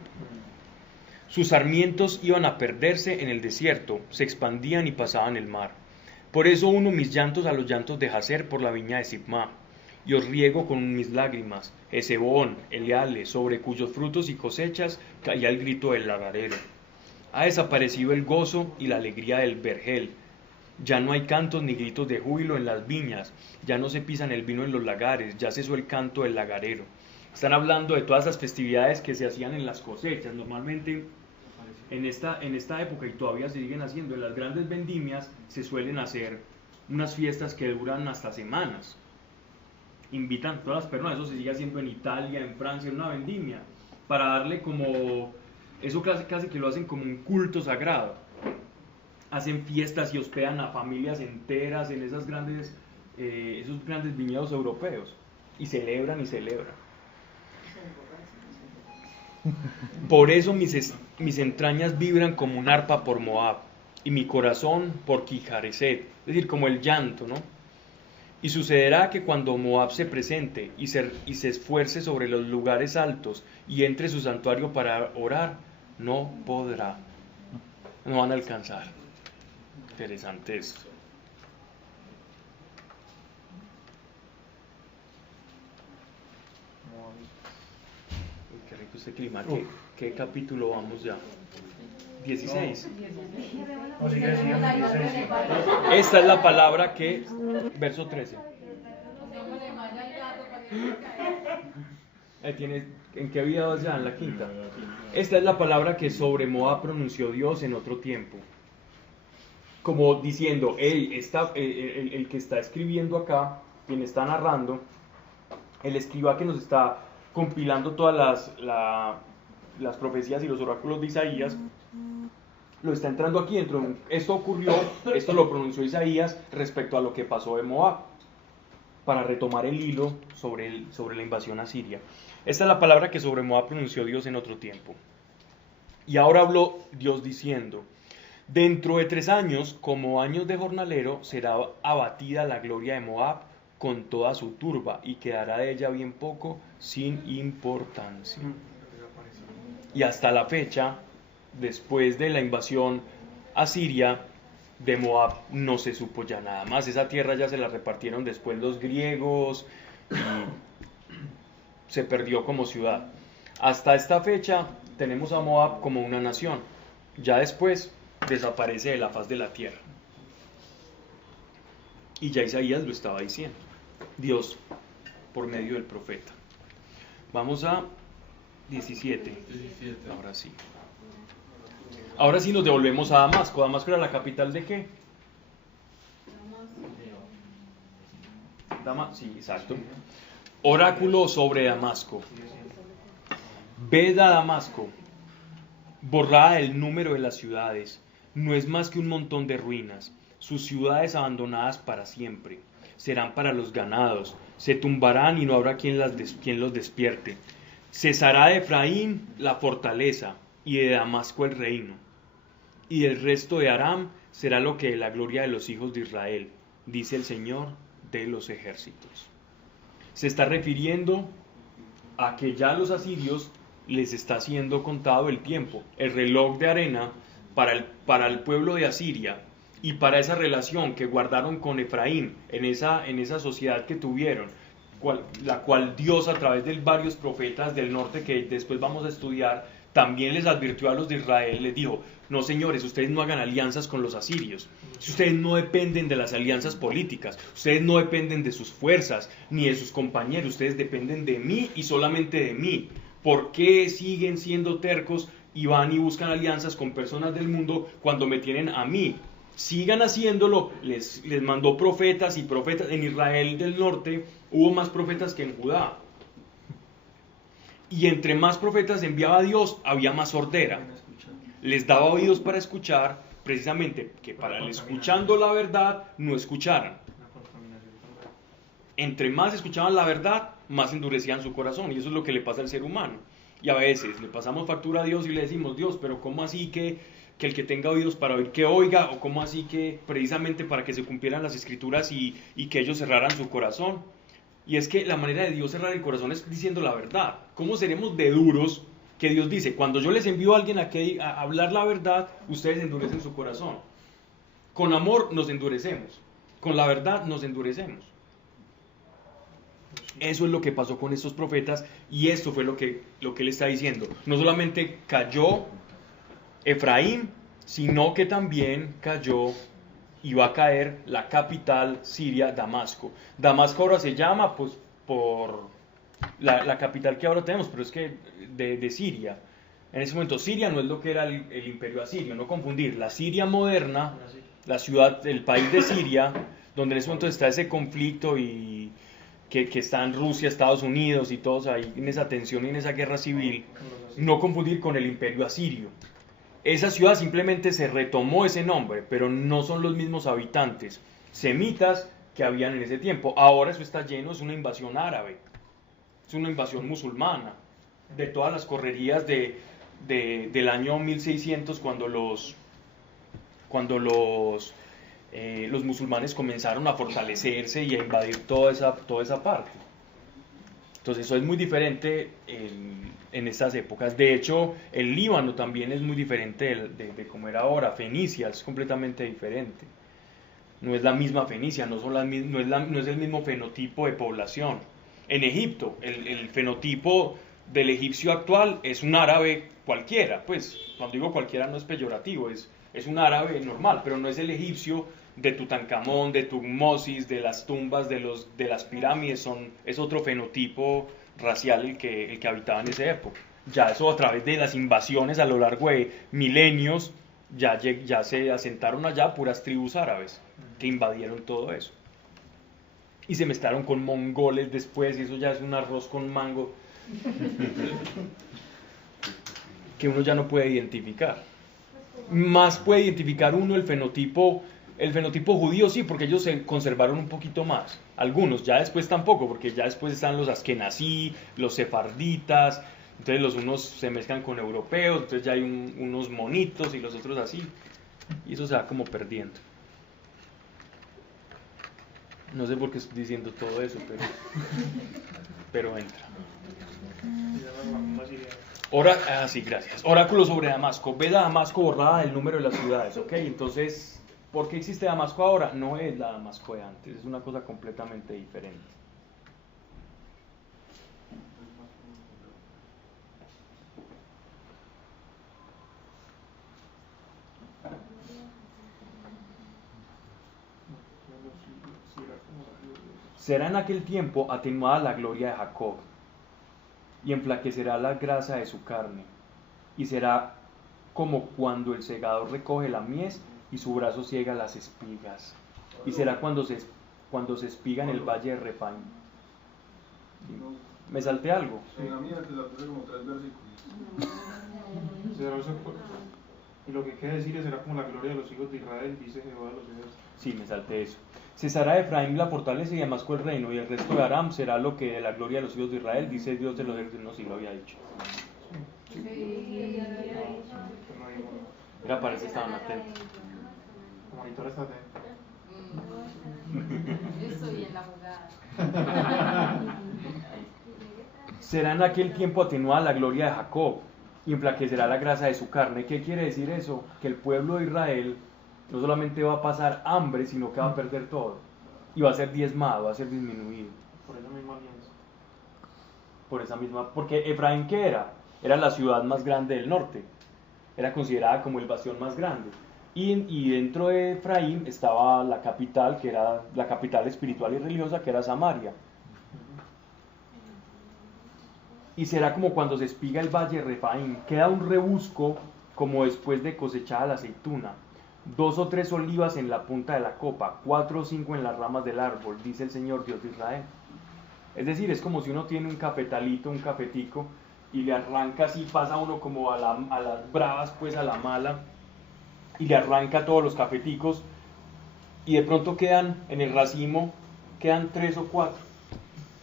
Sus sarmientos iban a perderse en el desierto, se expandían y pasaban el mar. Por eso uno mis llantos a los llantos de Jazer por la viña de Sibma, y os riego con mis lágrimas, Esebón, Eleale, sobre cuyos frutos y cosechas caía el grito del lagarero. Ha desaparecido el gozo y la alegría del vergel. Ya no hay cantos ni gritos de júbilo en las viñas, ya no se pisan el vino en los lagares, ya cesó el canto del lagarero. Están hablando de todas las festividades que se hacían en las cosechas. Normalmente en esta época, y todavía se siguen haciendo, en las grandes vendimias se suelen hacer unas fiestas que duran hasta semanas. Invitan a todas las personas, eso se sigue haciendo en Italia, en Francia, en una vendimia, para darle como, eso casi que lo hacen como un culto sagrado. Hacen fiestas y hospedan a familias enteras en esos grandes viñedos europeos, y celebran y celebran. Por eso mis entrañas vibran como un arpa por Moab, y mi corazón por Kijareset, es decir, como el llanto, ¿no? Y sucederá que cuando Moab se presente y se esfuerce sobre los lugares altos y entre su santuario para orar, no podrá, no van a alcanzar. Interesante esto. Uy, qué rico este clima. ¿Qué capítulo vamos ya? 16. No, sigue 16. Esta es la palabra que, verso 13. ¿En qué vida vas ya? En la quinta. Esta es la palabra que sobre Moab pronunció Dios en otro tiempo. Como diciendo, el que está escribiendo acá, quien está narrando, el escriba que nos está compilando todas las profecías y los oráculos de Isaías, lo está entrando aquí dentro. Esto ocurrió, esto lo pronunció Isaías respecto a lo que pasó en Moab, para retomar el hilo sobre la invasión asiria. Esta es la palabra que sobre Moab pronunció Dios en otro tiempo. Y ahora habló Dios diciendo: dentro de 3 años, como años de jornalero, será abatida la gloria de Moab con toda su turba, y quedará de ella bien poco, sin importancia. Y hasta la fecha, después de la invasión asiria, de Moab no se supo ya nada más. Esa tierra ya se la repartieron después los griegos y se perdió como ciudad. Hasta esta fecha tenemos a Moab como una nación. Ya después desaparece de la faz de la tierra. Y ya Isaías lo estaba diciendo, Dios por medio del profeta. Vamos a 17. Ahora sí nos devolvemos a Damasco. ¿Damasco era la capital de qué? Sí, exacto. Oráculo sobre Damasco. Ved a Damasco, borrada el número de las ciudades, no es más que un montón de ruinas. Sus ciudades abandonadas para siempre serán para los ganados, se tumbarán y no habrá quien los despierte. Cesará de Efraín la fortaleza y de Damasco el reino, y el resto de Aram será lo que de la gloria de los hijos de Israel, dice el Señor de los ejércitos. Se está refiriendo a que ya los asirios les está siendo contado el tiempo. El reloj de arena para el pueblo de Asiria y para esa relación que guardaron con Efraín, en esa sociedad que tuvieron, la cual Dios a través de varios profetas del norte que después vamos a estudiar, también les advirtió a los de Israel, les dijo: no señores, ustedes no hagan alianzas con los asirios, ustedes no dependen de las alianzas políticas, ustedes no dependen de sus fuerzas, ni de sus compañeros, ustedes dependen de mí y solamente de mí. ¿Por qué siguen siendo tercos y van y buscan alianzas con personas del mundo cuando me tienen a mí? Sigan haciéndolo. Les mandó profetas y profetas. En Israel del norte hubo más profetas que en Judá. Y entre más profetas enviaba Dios, había más sordera. Les daba oídos para escuchar, precisamente que para el escuchando la verdad no escucharan. Entre más escuchaban la verdad, más endurecían su corazón. Y eso es lo que le pasa al ser humano. Y a veces le pasamos factura a Dios y le decimos: Dios, pero ¿cómo así que el que tenga oídos para oír que oiga? ¿O cómo así que precisamente para que se cumplieran las escrituras y que ellos cerraran su corazón? Y es que la manera de Dios cerrar el corazón es diciendo la verdad. ¿Cómo seremos de duros que Dios dice: cuando yo les envío a alguien a hablar la verdad, ustedes endurecen su corazón? Con amor nos endurecemos, con la verdad nos endurecemos. Eso es lo que pasó con estos profetas y esto fue lo que él está diciendo. No solamente cayó Efraín, sino que también cayó y va a caer la capital siria, Damasco. Damasco ahora se llama pues por la capital que ahora tenemos, pero es que de Siria. En ese momento Siria no es lo que era el imperio asirio, no confundir. La Siria moderna, la ciudad, el país de Siria, donde en ese momento está ese conflicto y que están Rusia, Estados Unidos y todos ahí en esa tensión y en esa guerra civil, no confundir con el imperio asirio. Esa ciudad simplemente se retomó ese nombre, pero no son los mismos habitantes semitas que habían en ese tiempo. Ahora eso está lleno, es una invasión árabe, es una invasión musulmana, de todas las correrías del año 1600 cuando los musulmanes comenzaron a fortalecerse y a invadir toda esa parte. Entonces eso es muy diferente en estas épocas. De hecho, el Líbano también es muy diferente de como era ahora. Fenicia es completamente diferente. No es la misma Fenicia, no es el mismo fenotipo de población. En Egipto, el fenotipo del egipcio actual es un árabe cualquiera. Pues cuando digo cualquiera no es peyorativo, es un árabe normal, pero no es el egipcio de Tutankamón, de Tutmosis, de las tumbas, de las pirámides. Es otro fenotipo racial el que habitaba en esa época. Ya eso a través de las invasiones a lo largo de milenios, ya se asentaron allá puras tribus árabes que invadieron todo eso. Y se mezclaron con mongoles después, y eso ya es un arroz con mango que uno ya no puede identificar. Más puede identificar uno el fenotipo judío, sí, porque ellos se conservaron un poquito más. Algunos, ya después tampoco, porque ya después están los askenazí, los sefarditas, entonces los unos se mezclan con europeos, entonces ya hay unos monitos y los otros así, y eso se va como perdiendo. No sé por qué estoy diciendo todo eso, pero entra. Sí, gracias. Oráculo sobre Damasco. Ve a Damasco borrada del número de las ciudades, ¿ok? Entonces, ¿por qué existe Damasco ahora? No es la Damasco de antes, es una cosa completamente diferente. Será en aquel tiempo atenuada la gloria de Jacob, y enflaquecerá la grasa de su carne, y será como cuando el segador recoge la mies y su brazo ciega las espigas, y será cuando se espiga en el valle de Refaim. ¿Me salté algo? En la mía te salté como 3 versículos. Y lo que quiere decir será como la gloria de los hijos de Israel, dice Jehová de los ejércitos. Sí, me salté eso. Cesará Efraín la fortaleza y Damasco el reino, y el resto de Aram será lo que de la gloria de los hijos de Israel, dice Dios de los ejércitos. No, sí lo había dicho. Mira, parece que estaban atentos. Como monitor está atento. Yo estoy en la jugada. será en aquel tiempo atenuada la gloria de Jacob y enflaquecerá la grasa de su carne. ¿Qué quiere decir eso? Que el pueblo de Israel no solamente va a pasar hambre, sino que va a perder todo. Y va a ser diezmado, va a ser disminuido. Por esa misma alianza. Por esa misma, porque Efraín, ¿qué era? Era la ciudad más grande del norte. Era considerada como el bastión más grande. Y dentro de Efraín estaba la capital, que era la capital espiritual y religiosa, que era Samaria. Y será como cuando se espiga el valle de Refaim, queda un rebusco como después de cosechada la aceituna, 2 o 3 olivas en la punta de la copa, 4 o 5 en las ramas del árbol, dice el Señor Dios de Israel. Es decir, es como si uno tiene un cafetalito, un cafetico, y le arranca así, pasa uno como a las bravas, pues a la mala, y le arranca todos los cafeticos, y de pronto quedan en el racimo, quedan 3 o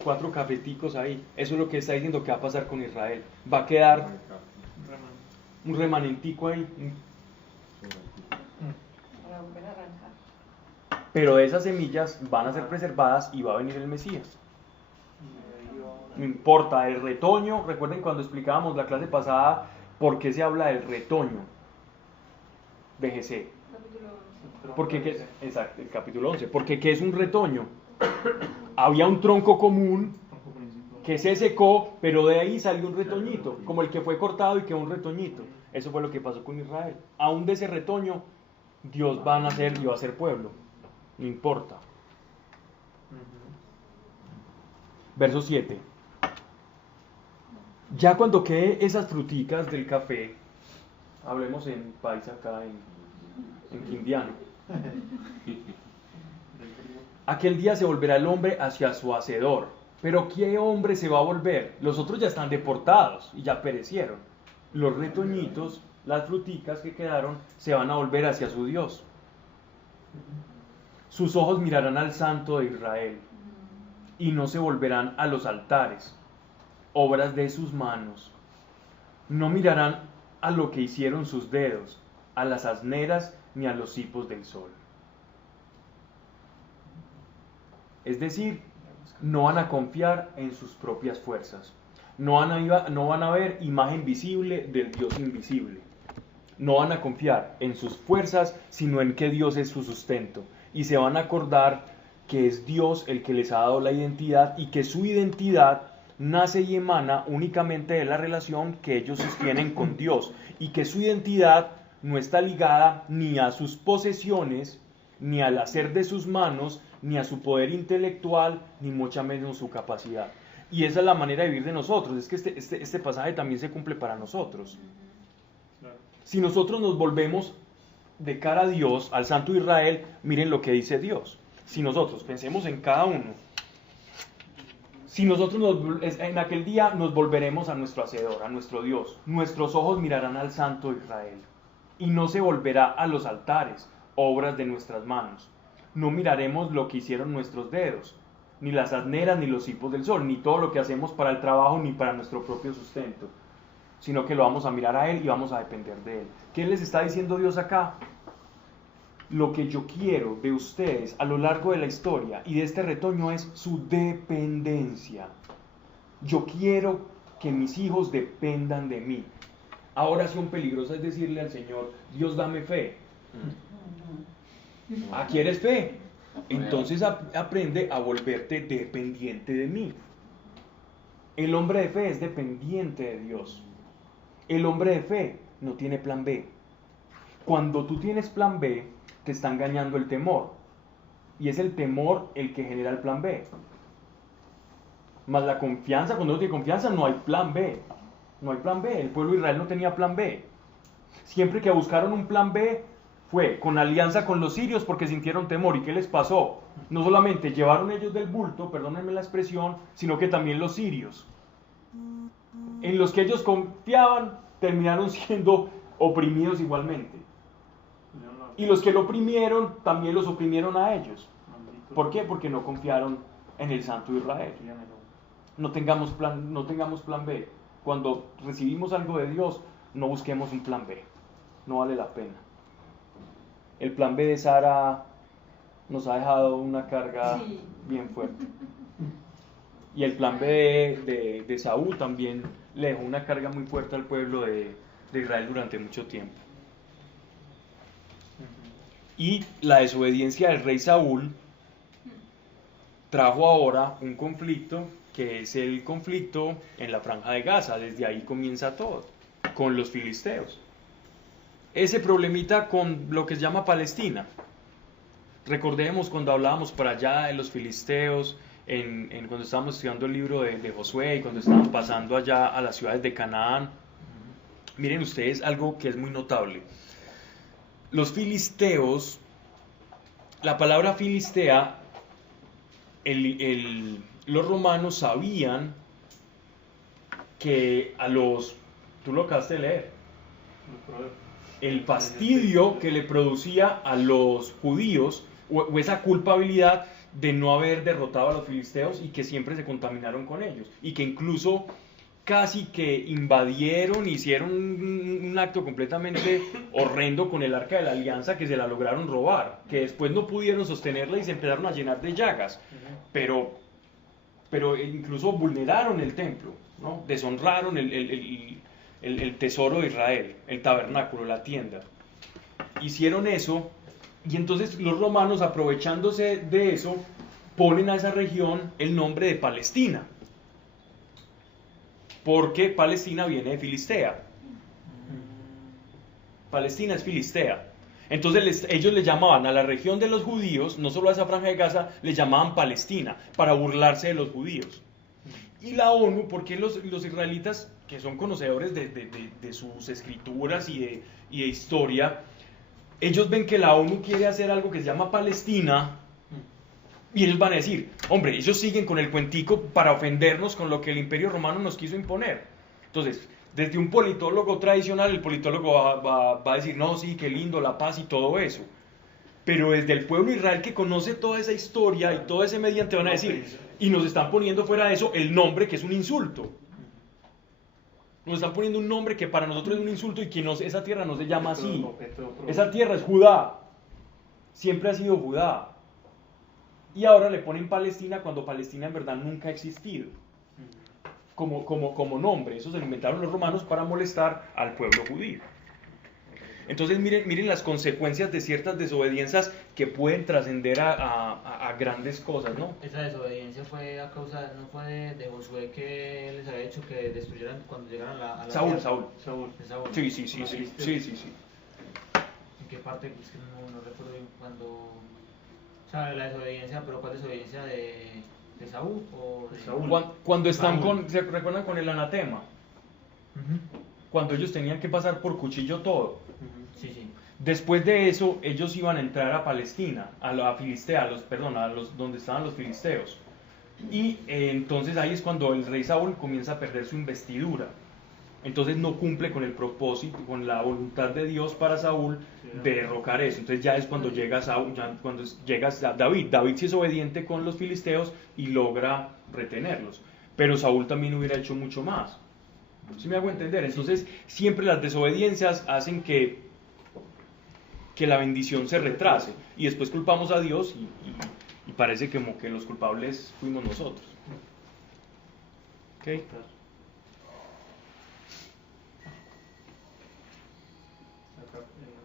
4 cafeticos ahí. Eso es lo que está diciendo que va a pasar con Israel. Va a quedar un remanentico ahí. Para volver a arrancar. Pero esas semillas van a ser preservadas y va a venir el Mesías. No importa, el retoño, recuerden cuando explicábamos la clase pasada por qué se habla del retoño de Jesé. Porque, exacto, el capítulo 11. Porque ¿qué es un retoño? Había un tronco común que se secó, pero de ahí salió un retoñito, como el que fue cortado y quedó un retoñito. Eso fue lo que pasó con Israel. Aún de ese retoño, Dios va a nacer y va a ser pueblo. No importa. Verso 7. Ya cuando quede esas fruticas del café, hablemos en país acá, en quindiano. Aquel día se volverá el hombre hacia su hacedor. Pero ¿qué hombre se va a volver? Los otros ya están deportados y ya perecieron. Los retoñitos, las fruticas que quedaron, se van a volver hacia su Dios. Sus ojos mirarán al Santo de Israel y no se volverán a los altares, obras de sus manos. No mirarán a lo que hicieron sus dedos, a las asneras ni a los hipos del sol. Es decir, no van a confiar en sus propias fuerzas. No van a ver imagen visible del Dios invisible. No van a confiar en sus fuerzas, sino en que Dios es su sustento. Y se van a acordar que es Dios el que les ha dado la identidad y que su identidad nace y emana únicamente de la relación que ellos sostienen con Dios. Y que su identidad no está ligada ni a sus posesiones, ni al hacer de sus manos, ni a su poder intelectual, ni mucho menos su capacidad. Y esa es la manera de vivir de nosotros. Es que este pasaje también se cumple para nosotros. Si nosotros nos volvemos de cara a Dios, al Santo Israel, miren lo que dice Dios. Si nosotros, pensemos en cada uno, si nosotros en aquel día nos volveremos a nuestro Hacedor, a nuestro Dios, nuestros ojos mirarán al Santo Israel, y no se volverá a los altares, obras de nuestras manos. No miraremos lo que hicieron nuestros dedos, ni las asneras, ni los hipos del sol, ni todo lo que hacemos para el trabajo, ni para nuestro propio sustento, sino que lo vamos a mirar a Él y vamos a depender de Él. ¿Qué les está diciendo Dios acá? Lo que yo quiero de ustedes a lo largo de la historia y de este retoño es su dependencia. Yo quiero que mis hijos dependan de mí. Ahora oración peligrosa es decirle al Señor, Dios dame fe. ¿Quieres fe? Entonces aprende a volverte dependiente de mí. El hombre de fe es dependiente de Dios. El hombre de fe no tiene plan B. Cuando tú tienes plan B, te está engañando el temor. Y es el temor el que genera el plan B. Más la confianza, cuando uno tiene confianza no hay plan B. No hay plan B. El pueblo de Israel no tenía plan B. Siempre que buscaron un plan B, fue con alianza con los sirios porque sintieron temor. ¿Y qué les pasó? No solamente llevaron ellos del bulto, perdónenme la expresión, sino que también los sirios, en los que ellos confiaban, terminaron siendo oprimidos igualmente. Y los que lo oprimieron, también los oprimieron a ellos. ¿Por qué? Porque no confiaron en el Santo Israel. No tengamos plan B. Cuando recibimos algo de Dios, no busquemos un plan B. No vale la pena. El plan B de Sara nos ha dejado una carga bien fuerte. Y el plan B de Saúl también le dejó una carga muy fuerte al pueblo de Israel durante mucho tiempo. Y la desobediencia del rey Saúl trajo ahora un conflicto que es el conflicto en la franja de Gaza. Desde ahí comienza todo, con los filisteos. Ese problemita con lo que se llama Palestina. Recordemos cuando hablábamos por allá de los filisteos, cuando estábamos estudiando el libro de Josué y cuando estaban pasando allá a las ciudades de Canaán. Miren ustedes algo que es muy notable. Los filisteos, la palabra filistea, los romanos sabían que tú lo acabaste de leer, el fastidio que le producía a los judíos, o esa culpabilidad de no haber derrotado a los filisteos y que siempre se contaminaron con ellos, y que incluso casi que invadieron, hicieron un acto completamente horrendo con el Arca de la Alianza, que se la lograron robar, que después no pudieron sostenerla y se empezaron a llenar de llagas, pero incluso vulneraron el templo, ¿no? Deshonraron el tesoro de Israel, el tabernáculo, la tienda. Hicieron eso, y entonces los romanos, aprovechándose de eso, ponen a esa región el nombre de Palestina, porque Palestina viene de Filistea. Palestina es Filistea. Entonces ellos le llamaban a la región de los judíos, no solo a esa franja de Gaza, le llamaban Palestina, para burlarse de los judíos. Y la ONU, porque los israelitas, que son conocedores de sus escrituras y de historia, ellos ven que la ONU quiere hacer algo que se llama Palestina, y ellos van a decir, hombre, ellos siguen con el cuentico para ofendernos con lo que el Imperio Romano nos quiso imponer. Entonces, desde un politólogo tradicional, el politólogo va a decir, no, sí, qué lindo, la paz y todo eso. Pero desde el pueblo de Israel, que conoce toda esa historia y todo ese mediante, van a decir, y nos están poniendo fuera de eso el nombre que es un insulto. Nos están poniendo un nombre que para nosotros es un insulto y que esa tierra no se llama así. Esa tierra es Judá. Siempre ha sido Judá. Y ahora le ponen Palestina cuando Palestina en verdad nunca ha existido como nombre. Eso se lo inventaron los romanos para molestar al pueblo judío. Entonces miren las consecuencias de ciertas desobediencias que pueden trascender a grandes cosas, ¿no? Esa desobediencia fue a causa, no fue de Josué, que les había dicho que destruyeran cuando llegaran a la Saúl. De Saúl. Sí. ¿En qué parte? Es que no recuerdo bien cuando... O sea, la desobediencia, pero ¿cuál desobediencia? ¿De Saúl o de Saúl? Cuando están ¿se recuerdan con el anatema? Cuando ellos tenían que pasar por cuchillo todo. Sí. Después de eso, ellos iban a entrar a Palestina, a Filistea, donde estaban los filisteos. Y entonces ahí es cuando el rey Saúl comienza a perder su investidura. Entonces no cumple con el propósito, con la voluntad de Dios para Saúl de derrocar eso. Entonces ya es cuando llega David. David sí es obediente con los filisteos y logra retenerlos. Pero Saúl también hubiera hecho mucho más. ¿Sí me hago entender? Entonces siempre las desobediencias hacen que la bendición se retrase. Y después culpamos a Dios y parece como que los culpables fuimos nosotros. ¿Ok?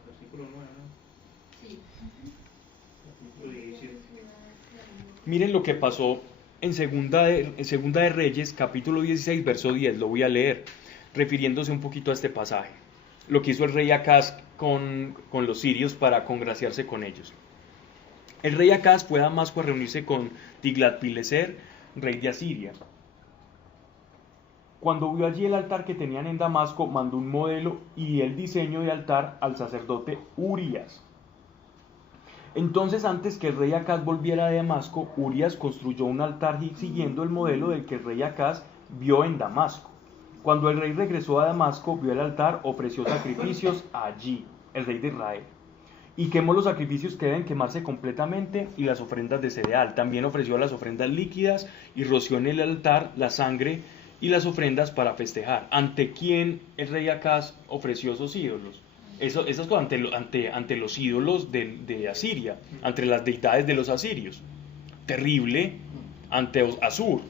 Versículo 9, ¿no? Sí. Versículo 17. Miren lo que pasó en Segunda de Reyes, capítulo 16, verso 10, lo voy a leer, refiriéndose un poquito a este pasaje. Lo que hizo el rey Acaz con los sirios para congraciarse con ellos. El rey Acaz fue a Damasco a reunirse con Tiglat-Pileser, rey de Asiria. Cuando vio allí el altar que tenían en Damasco, mandó un modelo y el diseño de altar al sacerdote Urías. Entonces, antes que el rey Acaz volviera de Damasco, Urías construyó un altar siguiendo el modelo del que el rey Acaz vio en Damasco. Cuando el rey regresó a Damasco, vio el altar, ofreció sacrificios allí, el rey de Israel, y quemó los sacrificios que deben quemarse completamente y las ofrendas de cereal. También ofreció las ofrendas líquidas y roció en el altar la sangre y las ofrendas para festejar. ¿Ante quién el rey Acaz ofreció esos ídolos? Esas cosas ante los ídolos de Asiria, ante las deidades de los asirios. Terrible, ante Asur.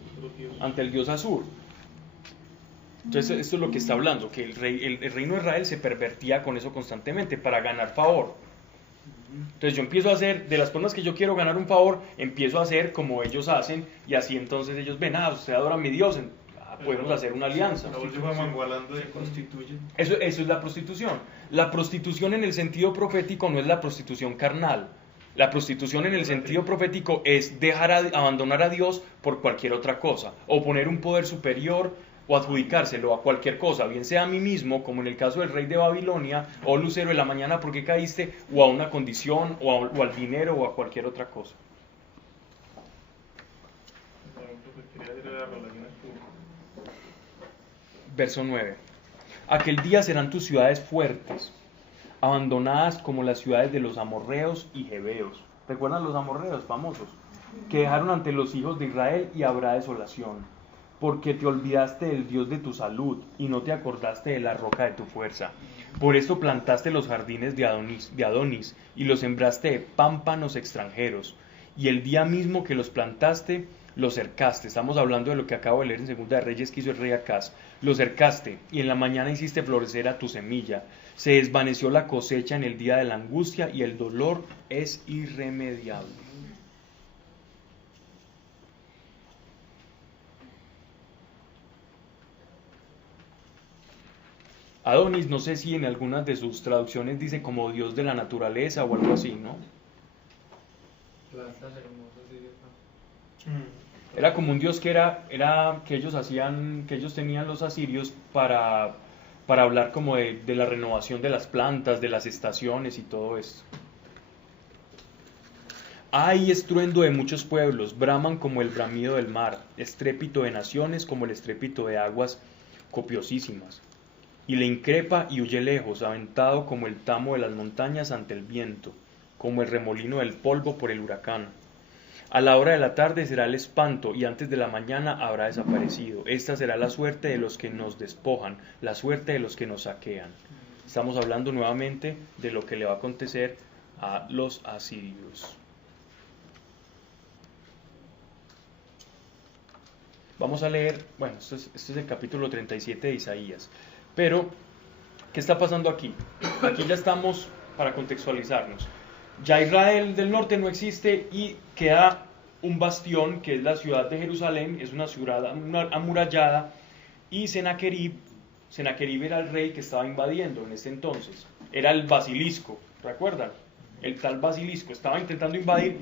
ante el dios Asur. Entonces esto es lo que está hablando, que el reino de Israel se pervertía con eso constantemente para ganar favor. Entonces yo empiezo a hacer, de las personas que yo quiero ganar un favor, empiezo a hacer como ellos hacen, y así entonces ellos ven, usted adora a mi Dios, podemos hacer una alianza. Eso es la prostitución. La prostitución en el sentido profético no es la prostitución carnal. La prostitución en el sentido profético es abandonar a Dios por cualquier otra cosa, o poner un poder superior, o adjudicárselo a cualquier cosa, bien sea a mí mismo, como en el caso del rey de Babilonia, o lucero de la mañana porque caíste, o a una condición, o al dinero, o a cualquier otra cosa. Verso 9. Aquel día serán tus ciudades fuertes, abandonadas como las ciudades de los amorreos y jebeos. ¿Recuerdan los amorreos famosos? Que dejaron ante los hijos de Israel, y habrá desolación. Porque te olvidaste del Dios de tu salud y no te acordaste de la roca de tu fuerza. Por eso plantaste los jardines de Adonis y los sembraste de pámpanos extranjeros. Y el día mismo que los plantaste, los cercaste. Estamos hablando de lo que acabo de leer en Segunda de Reyes que hizo el rey Acaz. Los cercaste y en la mañana hiciste florecer a tu semilla. Se desvaneció la cosecha en el día de la angustia y el dolor es irremediable. Adonis, no sé si en algunas de sus traducciones dice como Dios de la naturaleza o algo así, ¿no? Plantas hermosas y Era como un dios que que ellos tenían los asirios para hablar como de la renovación de las plantas, de las estaciones y todo esto. Hay estruendo de muchos pueblos, braman como el bramido del mar, estrépito de naciones como el estrépito de aguas copiosísimas. Y le increpa y huye lejos, aventado como el tamo de las montañas ante el viento, como el remolino del polvo por el huracán. A la hora de la tarde será el espanto, y antes de la mañana habrá desaparecido. Esta será la suerte de los que nos despojan, la suerte de los que nos saquean. Estamos hablando nuevamente de lo que le va a acontecer a los asirios. Vamos a leer, este es el capítulo 37 de Isaías. Pero, ¿qué está pasando aquí? Aquí ya estamos, para contextualizarnos, ya Israel del norte no existe y queda un bastión que es la ciudad de Jerusalén, es una ciudad amurallada, y Sennacherib era el rey que estaba invadiendo en ese entonces, era el basilisco, ¿recuerdan? El tal basilisco estaba intentando invadir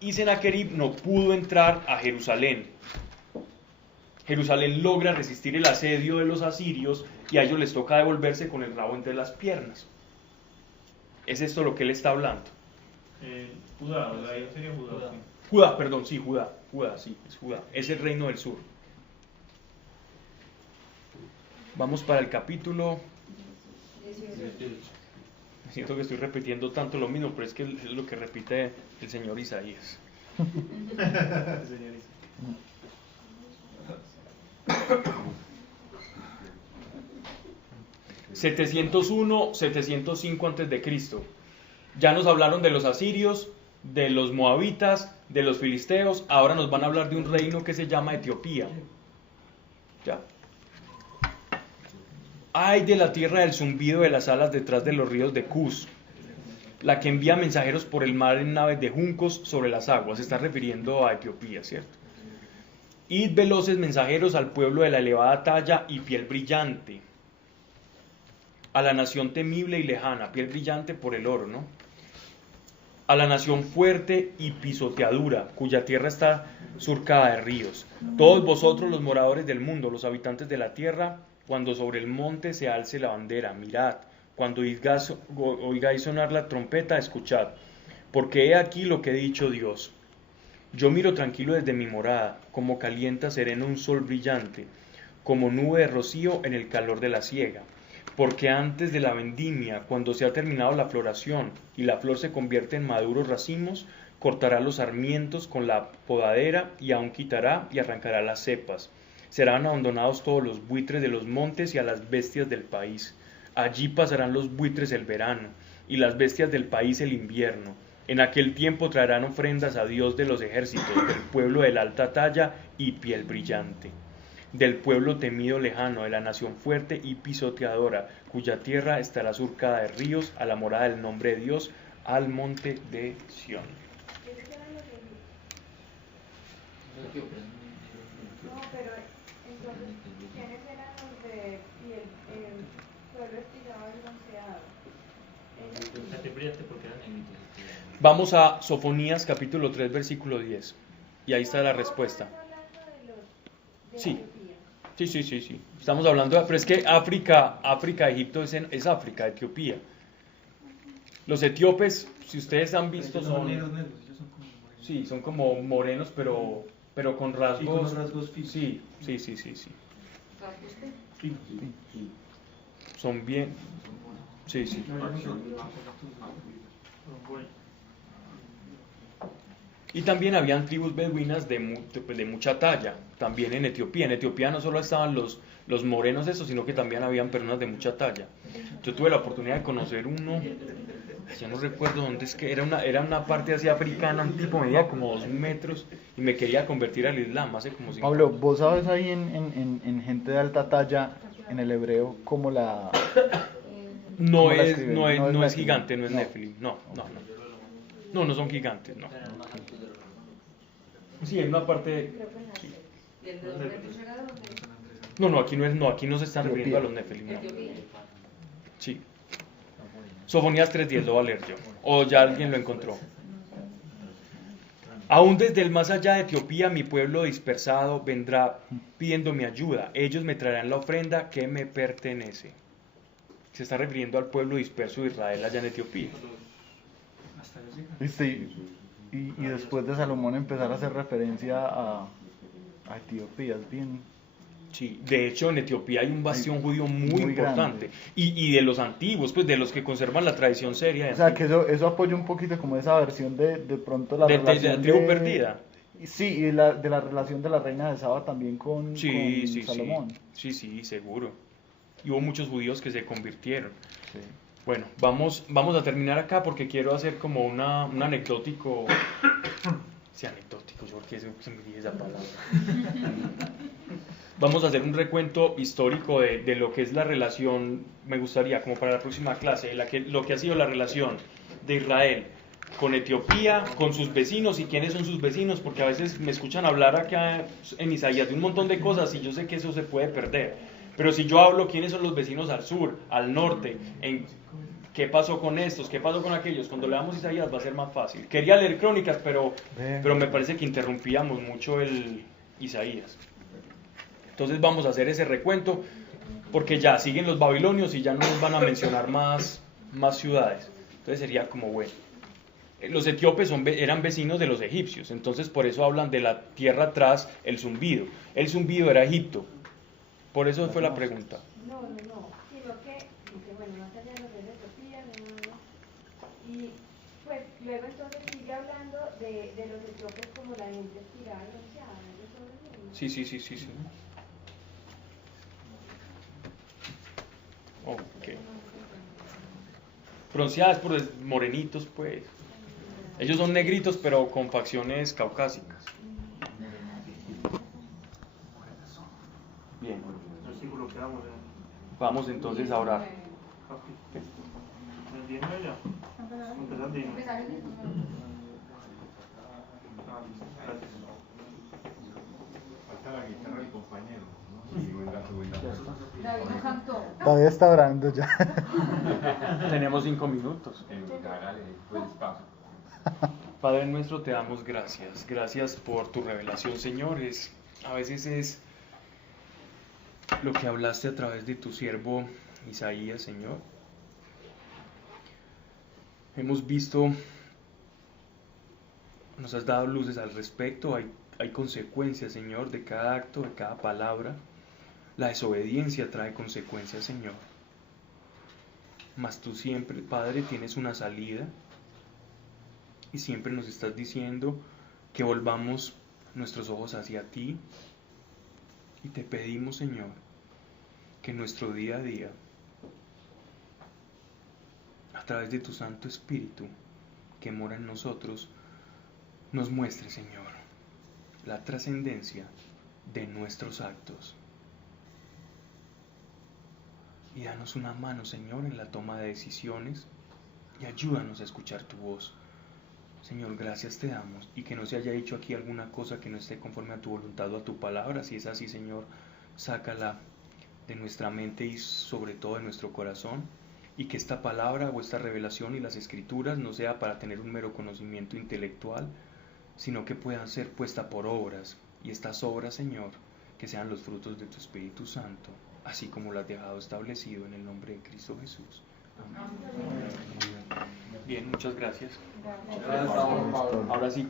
y Sennacherib no pudo entrar a Jerusalén. Jerusalén logra resistir el asedio de los asirios y a ellos les toca devolverse con el rabo entre las piernas. ¿Es esto lo que él está hablando? Judá, o sea, ahí sería Judá. Judá, perdón, sí, Judá, sí, es Judá, es el reino del sur. Vamos para el capítulo 18. Siento que estoy repitiendo tanto lo mismo, pero es que es lo que repite el señor Isaías. 701, 705 antes de Cristo. Ya nos hablaron de los asirios, de los moabitas, de los filisteos. Ahora nos van a hablar de un reino que se llama Etiopía. Ya. Ay de la tierra del zumbido de las alas detrás de los ríos de Cus, la que envía mensajeros por el mar en naves de juncos sobre las aguas. Se está refiriendo a Etiopía, ¿cierto? Id veloces mensajeros al pueblo de la elevada talla y piel brillante, a la nación temible y lejana, piel brillante por el oro, ¿no? A la nación fuerte y pisoteadura, cuya tierra está surcada de ríos. Todos vosotros los moradores del mundo, los habitantes de la tierra, cuando sobre el monte se alce la bandera, mirad, cuando oigáis sonar la trompeta, escuchad, porque he aquí lo que ha dicho Dios. Yo miro tranquilo desde mi morada, como calienta sereno un sol brillante, como nube de rocío en el calor de la siega. Porque antes de la vendimia, cuando se ha terminado la floración y la flor se convierte en maduros racimos, cortará los sarmientos con la podadera y aún quitará y arrancará las cepas. Serán abandonados todos los buitres de los montes y a las bestias del país. Allí pasarán los buitres el verano y las bestias del país el invierno. En aquel tiempo traerán ofrendas a Dios de los ejércitos, del pueblo de la alta talla y piel brillante, del pueblo temido lejano, de la nación fuerte y pisoteadora, cuya tierra estará surcada de ríos, a la morada del nombre de Dios, al monte de Sión. No, pero entonces, ¿quiénes eran los de piel, pueblo estirado y bronceado? Vamos a Sofonías capítulo 3 versículo 10 y ahí está la respuesta. Sí, sí. Estamos hablando pero es que África, Egipto es África, Etiopía. Los etíopes, si ustedes han visto, son como morenos, pero con rasgos. Sí, con los rasgos finos. Sí. Son bien. Sí. Y también habían tribus beduinas de mucha talla, también en Etiopía. En Etiopía no solo estaban los morenos esos, sino que también habían personas de mucha talla. Yo tuve la oportunidad de conocer uno, ya no recuerdo dónde es que, era una parte así africana, un tipo medía como 2 metros, y me quería convertir al Islam hace como 5 Pablo, años. ¿vos sabes ahí en gente de alta talla, en el hebreo, cómo la... No ¿cómo la es escriben? No es gigante, no es no. Nefilim, no son gigantes, no. Sí, en una parte... ¿Y el de 2 metros era dónde? aquí no se están refiriendo a los Nefilim, no. Sí. Sofonías 3:10 lo voy a leer yo, o ya alguien lo encontró. Aún desde el más allá de Etiopía mi pueblo dispersado vendrá pidiendo mi ayuda, ellos me traerán la ofrenda que me pertenece. Se está refiriendo al pueblo disperso de Israel allá en Etiopía. ¿Viste? Y después de Salomón empezar a hacer referencia a Etiopía, es bien... Sí, de hecho en Etiopía hay un bastión judío muy importante y de los antiguos, pues de los que conservan la tradición seria. O sea, que eso apoya un poquito como esa versión de pronto la relación de la tribu perdida. Sí, y de la relación de la reina de Saba también con Salomón. Sí, seguro. Y hubo muchos judíos que se convirtieron. Sí. Bueno, vamos a terminar acá porque quiero hacer como un anecdótico. Sí, anecdótico, yo porque se me dice esa palabra. Vamos a hacer un recuento histórico de lo que es la relación, me gustaría, como para la próxima clase, lo que ha sido la relación de Israel con Etiopía, con sus vecinos y quiénes son sus vecinos, porque a veces me escuchan hablar acá en Isaías de un montón de cosas y yo sé que eso se puede perder. Pero si yo hablo quiénes son los vecinos al sur, al norte, en qué pasó con estos, qué pasó con aquellos, cuando leamos Isaías va a ser más fácil. Quería leer Crónicas, pero me parece que interrumpíamos mucho el Isaías. Entonces vamos a hacer ese recuento, porque ya siguen los babilonios y ya no nos van a mencionar más ciudades. Entonces sería como bueno. Los etíopes eran vecinos de los egipcios, entonces por eso hablan de la tierra tras el zumbido. El zumbido era Egipto. Por eso fue la pregunta. No, sino que dice, bueno, más allá de los de Etiopía, y pues luego entonces sigue hablando de los etíopes como la gente estirada y bronceada, Sí. Ok. Bronceadas por morenitos, pues. Ellos son negritos, pero con facciones caucásicas. Bien. Vamos entonces a orar. Falta la guitarra del compañero, ¿no? Y venga su David no cantó. Todavía está orando ya. Tenemos 5 minutos. Padre nuestro, te damos gracias. Gracias por tu revelación, Señor. A veces es lo que hablaste a través de tu siervo Isaías, Señor. Hemos visto, nos has dado luces al respecto. Hay consecuencias, Señor, de cada acto, de cada palabra. La desobediencia trae consecuencias, Señor. Mas tú siempre, Padre, tienes una salida. Y siempre nos estás diciendo que volvamos nuestros ojos hacia ti. Y te pedimos, Señor, que en nuestro día a día, a través de tu Santo Espíritu, que mora en nosotros nos muestre, Señor, la trascendencia de nuestros actos. Y danos una mano, Señor, en la toma de decisiones y ayúdanos a escuchar tu voz. Señor, gracias te damos, y que no se haya dicho aquí alguna cosa que no esté conforme a tu voluntad o a tu palabra. Si es así, Señor, sácala de nuestra mente y sobre todo de nuestro corazón, y que esta palabra o esta revelación y las escrituras no sea para tener un mero conocimiento intelectual, sino que puedan ser puestas por obras, y estas obras, Señor, que sean los frutos de tu Espíritu Santo, así como lo has dejado establecido en el nombre de Cristo Jesús. Amén. Bien, muchas gracias. Gracias. Ahora sí,